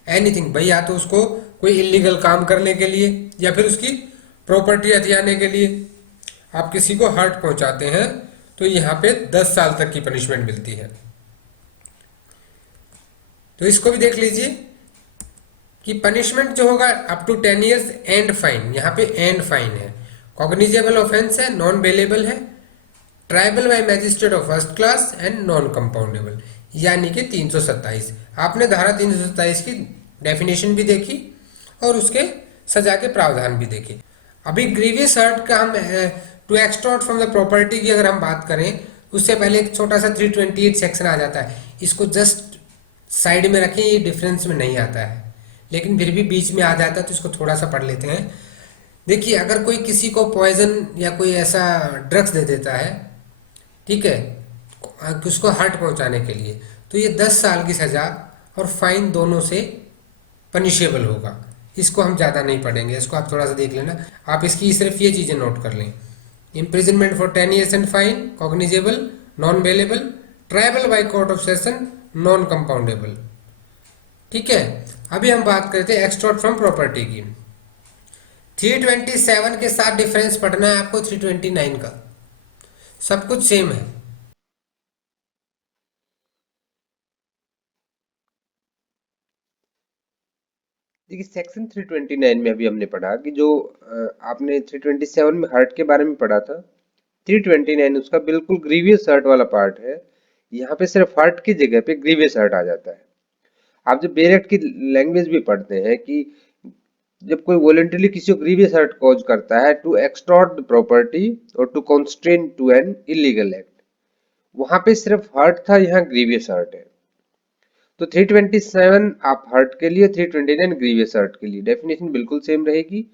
anything, भाई या तो उसको कोई इलीगल काम करने के लिए या फिर उसकी प्रॉपर्टी हथियाने के लिए आप किसी को हर्ट पहुंचाते हैं, तो यहाँ पे 10 साल तक की पनिशमेंट मिलती है। तो इसको भी देख लीजिए कि पनिशमेंट जो होगा up to 10 years and fine, यहाँ पे एंड फाइन है। कॉग्निजेबल ऑफेंस है, नॉन बेलेबल है, triable by magistrate of first class and non compoundable, यानी कि 327। आपने धारा 327 की डेफिनेशन भी देखी और उसके सजा के प्रावधान भी देखे। अभी ग्रीवियस हर्ट का हम to extort from the property की अगर हम बात करें, उससे पहले एक छोटा सा 328 सेक्शन आ जाता है। इसको जस्ट साइड में रखें, ये डिफरेंस में नहीं आता है, लेकिन फिर भी बीच में आ जाता है, तो इसको थोड़ा सा पढ़ लेते हैं। देखिए, अगर कोई किसी को पॉइजन या कोई ऐसा ड्रग्स दे देता है, ठीक है, उसको हर्ट पहुंचाने के लिए, तो ये 10 साल की सजा और फाइन दोनों से पनिशेबल होगा। इसको हम ज़्यादा नहीं पढ़ेंगे, इसको आप थोड़ा सा देख लेना। आप इसकी सिर्फ ये चीज़ें नोट कर लें। Imprisonment for 10 years and fine, cognizable, non bailable, tribal by court of session, non compoundable. ठीक है, अभी हम बात करते हैं एक्सटॉर्ट फ्रॉम प्रॉपर्टी की। 327 के साथ डिफरेंस पढ़ना है आपको 329 का, सब कुछ सेम है। देखिए सेक्शन 329 में अभी हमने पढ़ा कि जो आपने 327 में हर्ट के बारे में पढ़ा था, 329 उसका बिल्कुल ग्रीवियस हर्ट वाला पार्ट है। यहाँ पे सिर्फ हर्ट की जगह पे ग्रीवियस हर्ट आ जाता है। आप जब बेरेक्ट की लैंग्वेज भी पढ़ते हैं कि जब कोई वॉलेंटरली किसी को ग्रीवियस हर्ट कॉज करता है टू एक्सटॉर्ट द प्रॉपर्टी और to constrain to an illegal act, वहां पे सिर्फ हर्ट था, यहाँ ग्रीवियस हर्ट है। तो 327 आप हर्ट के लिए, 329 ग्रीवियस हर्ट के लिए, डेफिनेशन बिल्कुल सेम रहेगी।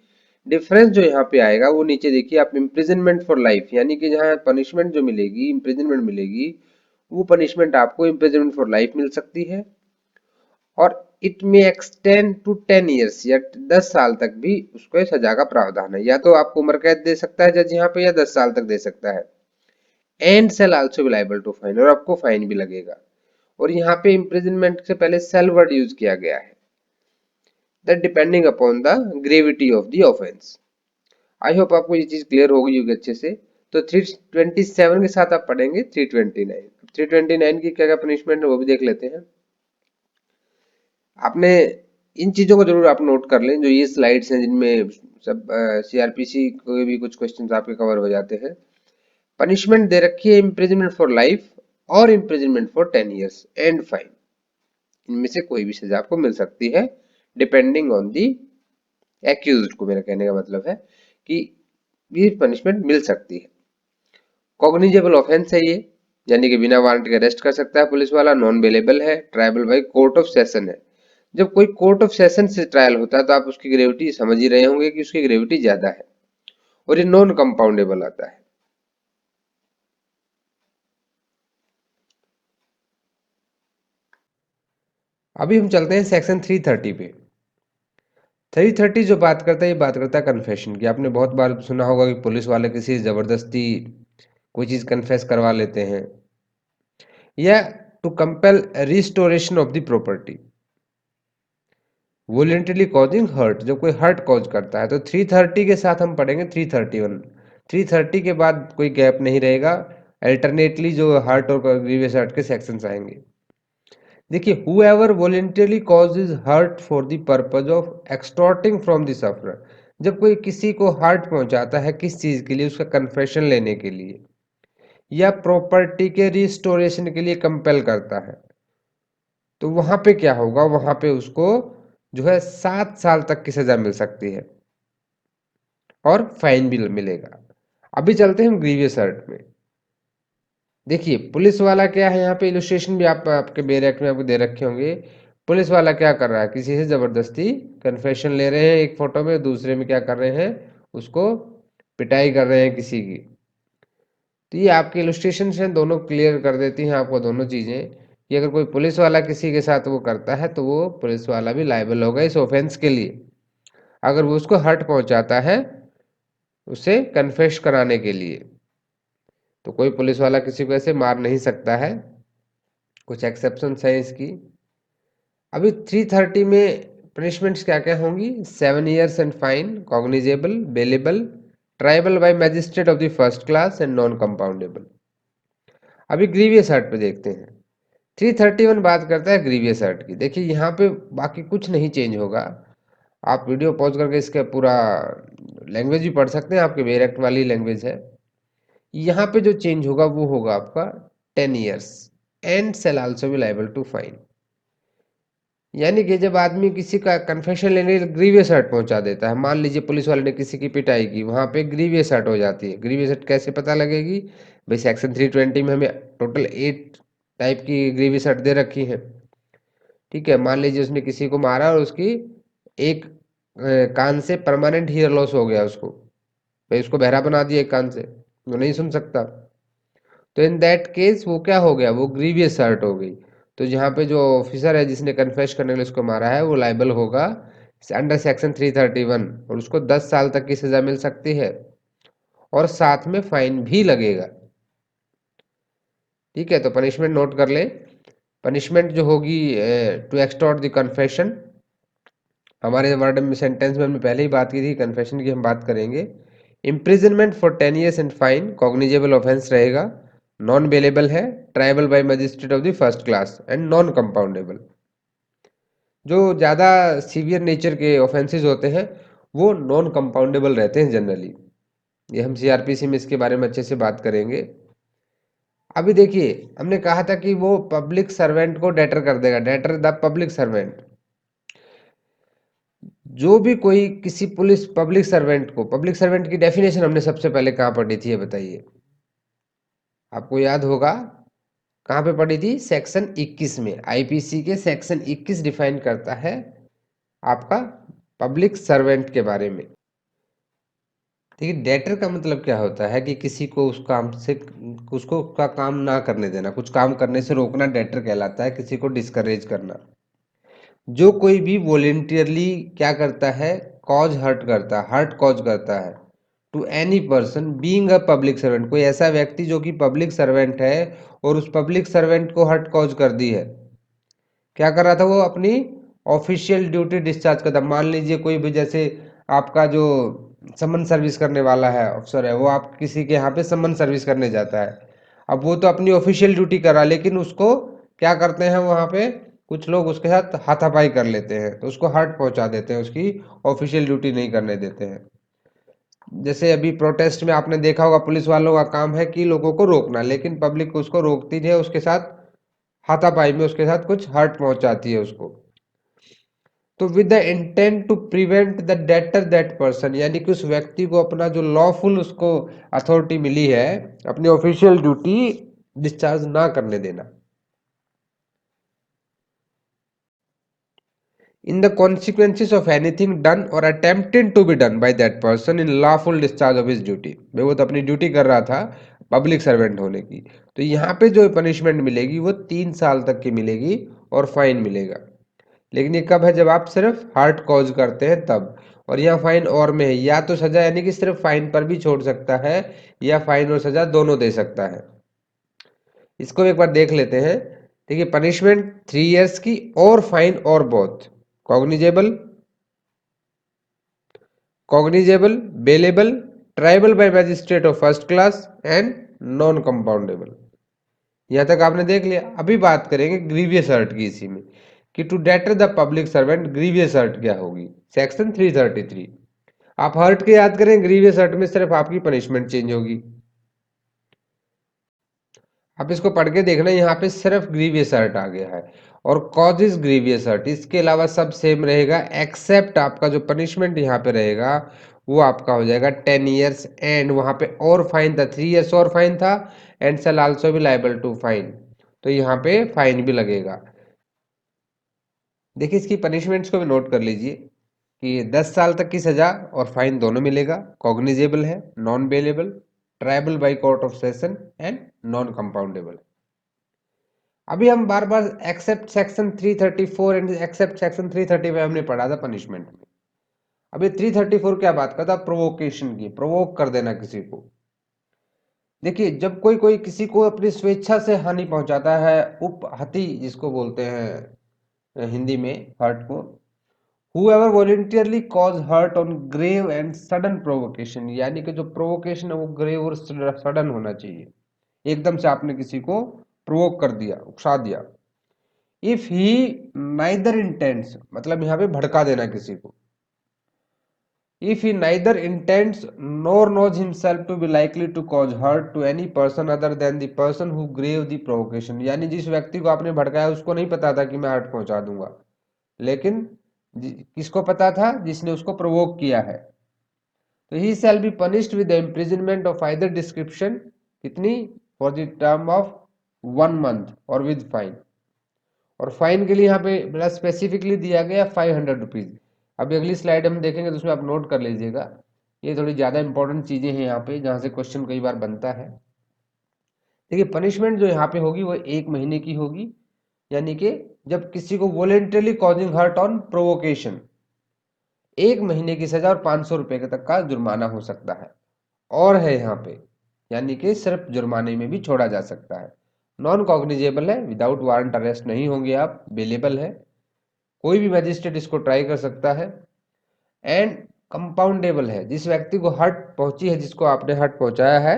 डिफरेंस जो यहाँ पे आएगा वो नीचे देखिए आप, इम्प्रिजनमेंट फॉर लाइफ, यानी कि जहाँ पनिशमेंट जो मिलेगी, इम्प्रिजनमेंट मिलेगी, वो पनिशमेंट आपको इम्प्रिजनमेंट फॉर लाइफ मिल सकती है। और इट में एक्सटेंड टू 10 years, या 10 साल तक भी उसको सजा का प्रावधान है। या तो आपको उम्र कैद दे सकता है जज यहाँ पे, या 10 साल तक दे सकता है। And shall also be liable to fine, और आपको फाइन भी लगेगा। और यहाँ पे इम्प्रिजनमेंट से पहले सेल वर्ड यूज किया गया है, that depending upon the gravity of the offence. I hope आपको ये चीज क्लियर हो गई होगी अच्छे से। तो 327 के साथ आप पढ़ेंगे 329। 329 की क्या क्या पनिशमेंट है वो भी देख लेते हैं। आपने इन चीजों को जरूर आप नोट कर लें, जो ये स्लाइड्स हैं जिनमें सब सीआरपीसी के भी कुछ क्वेश्चंस आपके कवर हो जाते हैं। पनिशमेंट दे रखी है इम्प्रिजनमेंट फॉर लाइफ और imprisonment for 10 years and fine. इनमें से कोई भी सजा आपको मिल सकती है, डिपेंडिंग ऑन दी एक्यूज्ड को, मेरा कहने का मतलब है कि ये पनिशमेंट मिल सकती है। कॉग्निजेबल ऑफेंस है ये, यानी कि बिना वारंट के अरेस्ट कर सकता है पुलिस वाला। नॉन बेलेबल है, tribal by court of session है। जब कोई कोर्ट ऑफ सेशन से ट्रायल होता है तो आप उसकी ग्रेविटी समझ ही रहे होंगे कि उसकी ग्रेविटी ज्यादा है। और ये नॉन कंपाउंडेबल आता है। अभी हम चलते हैं सेक्शन 330 पे। 330 जो बात करता है, ये बात करता है कन्फेशन की। आपने बहुत बार सुना होगा कि पुलिस वाले किसी जबरदस्ती कोई चीज कन्फेस करवा लेते हैं, या to compel restoration of the property, voluntarily causing hurt, जब कोई हर्ट कॉज करता है। तो 330 के साथ हम पढ़ेंगे 331। 330 के बाद कोई गैप नहीं रहेगा, अल्टरनेटली जो हर्ट और ग्रीवियस हर्ट के सेक्शंस आएंगे। देखिए, whoever voluntarily causes hurt for the purpose of extorting from the sufferer, जब कोई किसी को हर्ट पहुंचाता है किस चीज के लिए, उसका कन्फेशन लेने के लिए या प्रॉपर्टी के रिस्टोरेशन के लिए कंपेल करता है, तो वहां पे क्या होगा, वहां पे उसको जो है 7 साल तक की सजा मिल सकती है और फाइन भी मिलेगा। अभी चलते हैं हम ग्रीवियस हर्ट में। देखिए, पुलिस वाला क्या है, यहाँ पे इलस्ट्रेशन भी आपके बेरेक्ट में आपको दे रखे होंगे। पुलिस वाला क्या कर रहा है, किसी से जबरदस्ती कन्फेशन ले रहे हैं एक फोटो में, दूसरे में क्या कर रहे हैं, उसको पिटाई कर रहे हैं किसी की। तो ये आपके इलस्ट्रेशन हैं, दोनों क्लियर कर देती हैं आपको दोनों चीजें, कि अगर कोई पुलिस वाला किसी के साथ वो करता है तो वो पुलिस वाला भी लायबल होगा इस ऑफेंस के लिए, अगर वो उसको हर्ट पहुंचाता है उसे कन्फेस कराने के लिए। तो कोई पुलिस वाला किसी को ऐसे मार नहीं सकता है, कुछ एक्सेप्शन है इसकी। अभी 330 में पनिशमेंट्स क्या क्या होंगी, 7 years and fine, cognizable, bailable, tribal bye magistrate of the first class and non compoundable. अभी ग्रीवियस हर्ट पे देखते हैं। 331 बात करता है ग्रीवियस हर्ट की। देखिए, यहाँ पे बाकी कुछ नहीं चेंज होगा, आप वीडियो पॉज करके इसका पूरा लैंग्वेज भी पढ़ सकते हैं, आपके बेयर एक्ट वाली लैंग्वेज है। यहाँ पे जो चेंज होगा वो होगा आपका 10 years and shall also be liable to fine. यानी कि जब आदमी किसी का कन्फेशन लेने ग्रीवियस हर्ट पहुंचा देता है, मान लीजिए पुलिस वाले ने किसी की पिटाई की, वहां पे ग्रीवियस हर्ट हो जाती है। ग्रीवियस हर्ट कैसे पता लगेगी भाई, सेक्शन 320 में हमें टोटल 8 टाइप की ग्रीवियस हर्ट दे रखी है। ठीक है, मान लीजिए उसने किसी को मारा और उसकी एक कान से परमानेंट हियर लॉस हो गया उसको, भाई उसको बहरा बना दिया एक कान से, वो नहीं सुन सकता। तो इन दैट केस वो क्या हो गया, वो ग्रीवियस हर्ट हो गई। तो यहाँ पे जो ऑफिसर है जिसने कन्फेस करने के लिए उसको मारा है, वो लाइबल होगा अंडर सेक्शन 331, और उसको 10 साल तक की सजा मिल सकती है और साथ में फाइन भी लगेगा। ठीक है, तो पनिशमेंट नोट कर ले। पनिशमेंट जो होगी टू एक्सटॉर्ट द कन्फेशन, हमारे वर्ड में सेंटेंस में हमने पहले ही बात की थी, कन्फेशन की हम बात करेंगे। Imprisonment for 10 years and fine, cognizable offence रहेगा, नॉन बेलेबल है, triable by magistrate of the first class and non compoundable. जो ज़्यादा सीवियर नेचर के ऑफेंसेस होते हैं वो नॉन कंपाउंडेबल रहते हैं जनरली। ये हम सीआरपीसी में इसके बारे में अच्छे से बात करेंगे। अभी देखिए, हमने कहा था कि वो पब्लिक सर्वेंट को डेटर कर देगा, डेटर द पब्लिक सर्वेंट। जो भी कोई किसी पुलिस पब्लिक सर्वेंट को, पब्लिक सर्वेंट की डेफिनेशन हमने सबसे पहले कहाँ पढ़ी थी ये बताइए, आपको याद होगा कहाँ पे पढ़ी थी, सेक्शन 21 में। आईपीसी के सेक्शन 21 डिफाइन करता है आपका पब्लिक सर्वेंट के बारे में। देखिए, डेटर का मतलब क्या होता है कि किसी को उस काम से, उसको उसका काम ना करने देना, कुछ काम करने से रोकना डेटर कहलाता है, किसी को डिस्करेज करना। जो कोई भी वॉलेंटियरली क्या करता है, कॉज हर्ट करता है, हर्ट कॉज करता है to any person being a public servant, कोई ऐसा व्यक्ति जो कि पब्लिक सर्वेंट है और उस पब्लिक सर्वेंट को हर्ट कॉज कर दी है, क्या कर रहा था वो, अपनी ऑफिशियल ड्यूटी डिस्चार्ज करता। मान लीजिए कोई भी, जैसे आपका जो समन सर्विस करने वाला है अफसर है, वो आप किसी के यहाँ पे समन सर्विस करने जाता है, अब वो तो अपनी ऑफिशियल ड्यूटी कर रहा है, लेकिन उसको क्या करते हैं वहाँ पे कुछ लोग उसके साथ हाथापाई कर लेते हैं, तो उसको हर्ट पहुंचा देते हैं, उसकी ऑफिशियल ड्यूटी नहीं करने देते हैं। जैसे अभी प्रोटेस्ट में आपने देखा होगा, पुलिस वालों का काम है कि लोगों को रोकना, लेकिन पब्लिक उसको रोकती नहीं है, उसके साथ हाथापाई में उसके साथ कुछ हर्ट पहुंचाती है उसको। तो with the intent to prevent the deter that person, यानी कि उस व्यक्ति को अपना जो लॉफुल उसको अथॉरिटी मिली है अपनी ऑफिशियल ड्यूटी डिस्चार्ज ना करने देना। In the consequences of anything done और attempted to be done by that person in lawful discharge of his duty, भाई वो तो अपनी ड्यूटी कर रहा था पब्लिक सर्वेंट होने की, तो यहाँ पे जो पनिशमेंट मिलेगी वो 3 साल तक की मिलेगी और फाइन मिलेगा। लेकिन ये कब है, जब आप सिर्फ हार्ट कॉज करते हैं तब। और यहाँ फाइन और में है, या तो सजा यानी कि सिर्फ फाइन पर भी छोड़ सकता है, या फाइन और सजा दोनों दे सकता है। इसको एक बार देख लेते हैं। देखिए, पनिशमेंट 3 years की और फाइन और both, cognizable, cognizable, bailable, triable by magistrate of first class and non compoundable. यहाँ तक आपने देख लिया। अभी बात करेंगे ग्रीवियस हर्ट की इसी में, कि to deter the public servant grievous hurt क्या होगी, सेक्शन 333। आप हर्ट के याद करें, ग्रीवियस हर्ट में सिर्फ आपकी पनिशमेंट चेंज होगी। आप इसको पढ़ के देखना, यहाँ पे सिर्फ ग्रीवियस हर्ट आ गया है और कॉजेज ग्रीवियस हर्ट, इसके अलावा सब सेम रहेगा, एक्सेप्ट आपका जो पनिशमेंट यहाँ पे रहेगा वो आपका हो जाएगा 10 years एंड वहाँ पे और फाइन था, 3 years और फाइन था, and shall also be liable to fine, तो यहाँ पे फाइन भी लगेगा। देखिए, इसकी पनिशमेंट्स को भी नोट कर लीजिए कि 10 साल तक की सजा और फाइन दोनों मिलेगा, कॉग्निजेबल है, non bailable, triable by court of session and non compoundable. अभी हम बार बार except section 334 and except section 330 हमने पढ़ा था पनिशमेंट में। अभी 334 क्या बात करता, प्रोवोकेशन की, प्रोवोक कर देना किसी को। देखिए, जब कोई कोई किसी को अपनी स्वेच्छा से हानि पहुंचाता है, उपहति जिसको बोलते हैं हिंदी में हर्ट को, whoever voluntarily cause hurt on grave and sudden provocation, यानी कि जो प्रोवोकेशन है वो ग्रेव और सडन होना चाहिए, एकदम से आपने किसी को प्रोवोक कर दिया, उकसा दिया। इफ ही नाइदर इंटेंट्स, मतलब यहाँ पे भड़का देना किसी को, if he neither intends nor knows himself to be likely to cause hurt to any person other than the person who gave the provocation। यानी जिस व्यक्ति को आपने भड़काया उसको नहीं पता था कि मैं हर्ट पहुंचा दूंगा, लेकिन किसको पता था? जिसने उसको प्रोवोक किया है। तो he shall be punished with the imprisonment of either description, कितनी? For the term of 1 month और विद फाइन। और फाइन के लिए यहाँ पे बड़ा स्पेसिफिकली दिया गया 500 रुपीज। अभी अगली स्लाइड हम देखेंगे तो उसमें आप नोट कर लीजिएगा, ये थोड़ी ज़्यादा इंपॉर्टेंट चीज़ें हैं यहाँ पे जहाँ से क्वेश्चन कई बार बनता है। देखिए पनिशमेंट जो यहाँ पे होगी वो 1 महीने की होगी, यानी कि जब किसी को voluntarily causing hurt on provocation 1 महीने की सजा और 500 रुपये तक का जुर्माना हो सकता है। और है यहाँ पे, यानी कि सिर्फ जुर्माने में भी छोड़ा जा सकता है। नॉन कॉग्निजेबल है, विदाउट वारंट अरेस्ट नहीं होंगे आप, बेलेबल है, कोई भी मैजिस्ट्रेट इसको ट्राई कर सकता है। एंड कंपाउंडेबल है, जिस व्यक्ति को हर्ट पहुंची है, जिसको आपने हर्ट पहुंचाया है,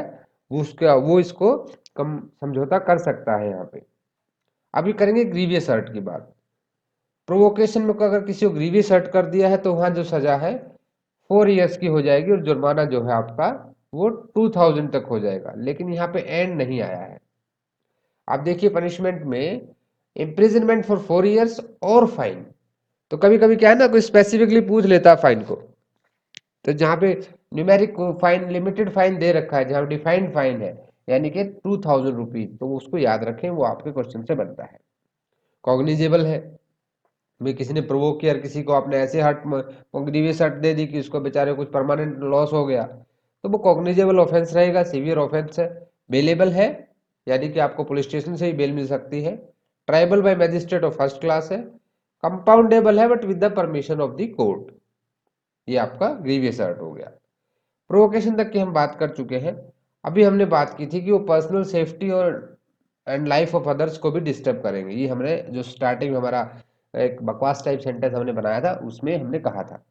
वो इसको कम समझौता कर सकता है यहाँ पे। अभी करेंगे ग्रीवियस हर्ट की बात। प्रोवोकेशन में अगर किसी को ग्रीवियस हर्ट कर दिया है तो वहां जो सजा है 4 ईयर्स की हो जाएगी और जुर्माना जो है आपका वो 2000 तक हो जाएगा। लेकिन यहाँ पे एंड नहीं आया है। आप देखिए पनिशमेंट में इम्प्रिजनमेंट फॉर 4 ईयर्स और फाइन। तो कभी कभी क्या है ना, कोई स्पेसिफिकली पूछ लेता है फाइन को, तो जहाँ पे numeric fine, limited fine they रखा है, जहाँ डिफाइंड फाइन है यानी कि 2000 रुपीज, तो उसको याद रखें, वो आपके क्वेश्चन से बनता है। कॉग्निजेबल है, भाई किसी ने प्रोवोक किया, किसी को आपने ऐसे हर्ट ग्रीवियस हर्ट दे दी कि उसको बेचारे कुछ परमानेंट लॉस हो गया, तो वो कॉग्निजेबल ऑफेंस रहेगा, सीवियर ऑफेंस है। बेलेबल है, यानी कि आपको पुलिस स्टेशन से ही बेल मिल सकती है। Triable by magistrate of first class है। कंपाउंडेबल है but with the permission of the court. ये आपका ग्रीवियस हर्ट हो गया। प्रोवोकेशन तक की हम बात कर चुके हैं। अभी हमने बात की थी कि वो पर्सनल सेफ्टी और एंड लाइफ ऑफ अदर्स को भी डिस्टर्ब करेंगे। ये हमने जो स्टार्टिंग में हमारा एक बकवास टाइप सेंटेंस हमने बनाया था उसमें हमने कहा था।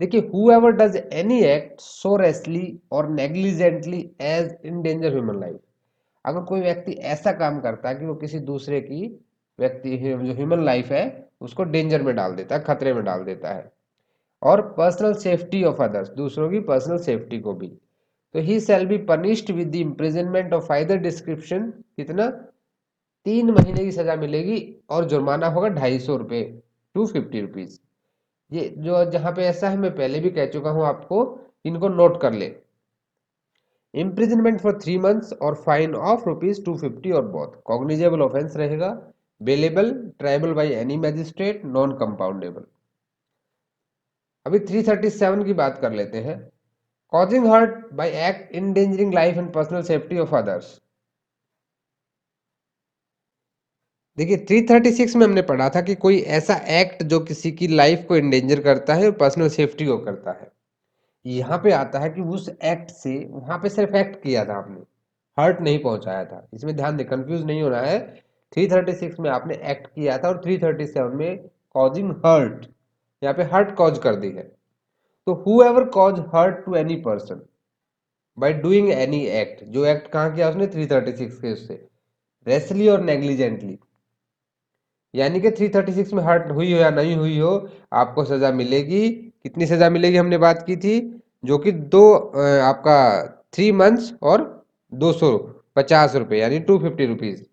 देखिए whoever does any act so rashly और negligently as endanger human life, अगर कोई व्यक्ति ऐसा काम करता है कि वो किसी दूसरे की व्यक्ति जो ह्यूमन लाइफ है उसको डेंजर में डाल देता है, खतरे में डाल देता है, और पर्सनल सेफ्टी ऑफ अदर्स, दूसरों की पर्सनल सेफ्टी को भी, तो he shall be punished with the imprisonment of either description, कितना? 3 महीने की सजा मिलेगी और जुर्माना होगा 250 रुपये, 250 रुपीज। ये जो जहां पे ऐसा है मैं पहले भी कह चुका हूं आपको, इनको नोट कर ले। इम्प्रिजनमेंट फॉर 3 मंथ्स और फाइन ऑफ ₹250 और बोथ। कॉग्निजेबल ऑफेंस रहेगा, bailable, triable by any magistrate, non compoundable. अभी 337 की बात कर लेते हैं। Causing hurt by act endangering life and personal safety of others. देखिए 336 में हमने पढ़ा था कि कोई ऐसा एक्ट जो किसी की लाइफ को इंडेंजर करता है और पर्सनल सेफ्टी को करता है। यहाँ पे आता है कि उस एक्ट से, वहां पे सिर्फ एक्ट किया था आपने, हर्ट नहीं पहुंचाया था। इसमें ध्यान दे, कंफ्यूज नहीं होना है। 336 में आपने एक्ट किया था और 337 में कॉजिंग हर्ट, यहाँ पे हर्ट कॉज कर दी है। तो whoever cause hurt to any person by doing any act, जो एक्ट कहाँ किया उसने? 336 के उससे, रेसली और नेग्लिजेंटली, यानी कि 336 में हर्ट हुई हो या नहीं हुई हो, आपको सजा मिलेगी। कितनी सजा मिलेगी हमने बात की थी? जो कि आपका 3 मंथ्स और 250 रुपये, यानी 250 रुपीज।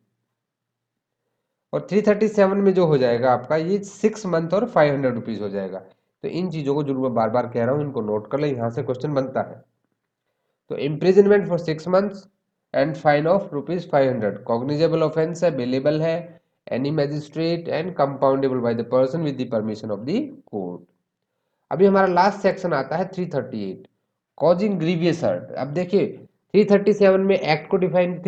और 337 में जो हो जाएगा आपका, ये 6 मंथ और 500 रुपीज हो जाएगा। तो इन चीजों को जो मैं बार बार कह रहा हूँ इनको नोट कर ले, यहाँ से क्वेश्चन बनता है। तो imprisonment for 6 months and fine of ₹500, cognizable offence है, बेलेबल है, any magistrate, and compoundable bye the person with the permission of the court. अभी हमारा लास्ट सेक्शन आता है 338, कॉजिंग ग्रीवियस हर्ट। अब देखिए 337 में एक्ट को डिफाइन,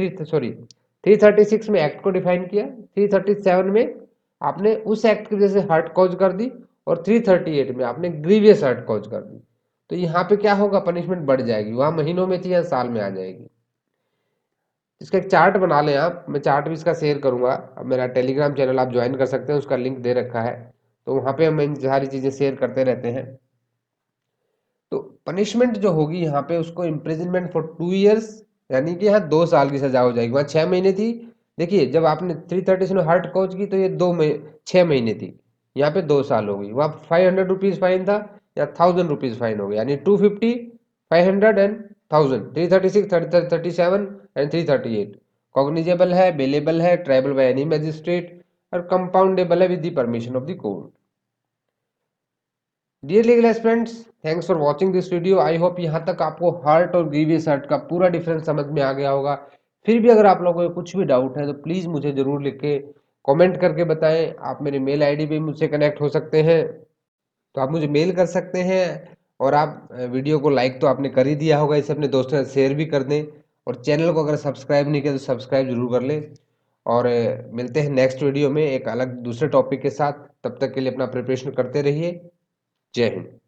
336 में एक्ट को डिफाइन किया, 337 में आपने उस एक्ट की वजह से हर्ट कॉज कर दी, और 338 में आपने ग्रीवियस हर्ट कॉज कर दी। तो यहाँ पे क्या होगा? पनिशमेंट बढ़ जाएगी, वहां महीनों में थी या साल में आ जाएगी। इसका एक चार्ट बना लें आप, मैं चार्ट भी इसका शेयर करूंगा। अब मेरा टेलीग्राम चैनल आप ज्वाइन कर सकते हैं, उसका लिंक दे रखा है, तो वहां पे हम इन सारी चीजें शेयर करते रहते हैं। तो पनिशमेंट जो होगी यहाँ पे, उसको इम्प्रिजनमेंट फॉर 2 ईयर्स, यानी कि यहाँ 2 साल की सजा हो जाएगी। वहां 6 महीने थी। देखिए जब आपने 330 में हार्ट कॉज की तो ये 6 महीने थी, यहाँ पे 2 साल हो गई। वहां 500 रुपीज फाइन था, या 1000 रुपीज फाइन हो गया, यानी 250, 500 एंड 1000, 336, 37 एंड 338 कॉग्निजेबल है, बेलेबल है, ट्रायबल बाय एनी मैजिस्ट्रेट और कंपाउंडेबल है with the permission of the court. Dear legal aspirants, thanks for watching this video. I hope यहाँ तक आपको हर्ट और ग्रीवियस हर्ट का पूरा डिफरेंस समझ में आ गया होगा। फिर भी अगर आप लोगों को कुछ भी डाउट है तो प्लीज़ मुझे ज़रूर लिख के कॉमेंट करके बताएं। आप मेरे मेल आईडी पे मुझसे कनेक्ट हो सकते हैं, तो आप मुझे मेल कर सकते हैं। और आप वीडियो को लाइक तो आपने कर ही दिया होगा, इसे अपने दोस्तों के साथ शेयर भी कर दें। और चैनल को अगर सब्सक्राइब नहीं किया तो सब्सक्राइब जरूर कर लें। और मिलते हैं नेक्स्ट वीडियो में एक अलग दूसरे टॉपिक के साथ। तब तक के लिए अपना प्रिपरेशन करते रहिए। जय हिंद।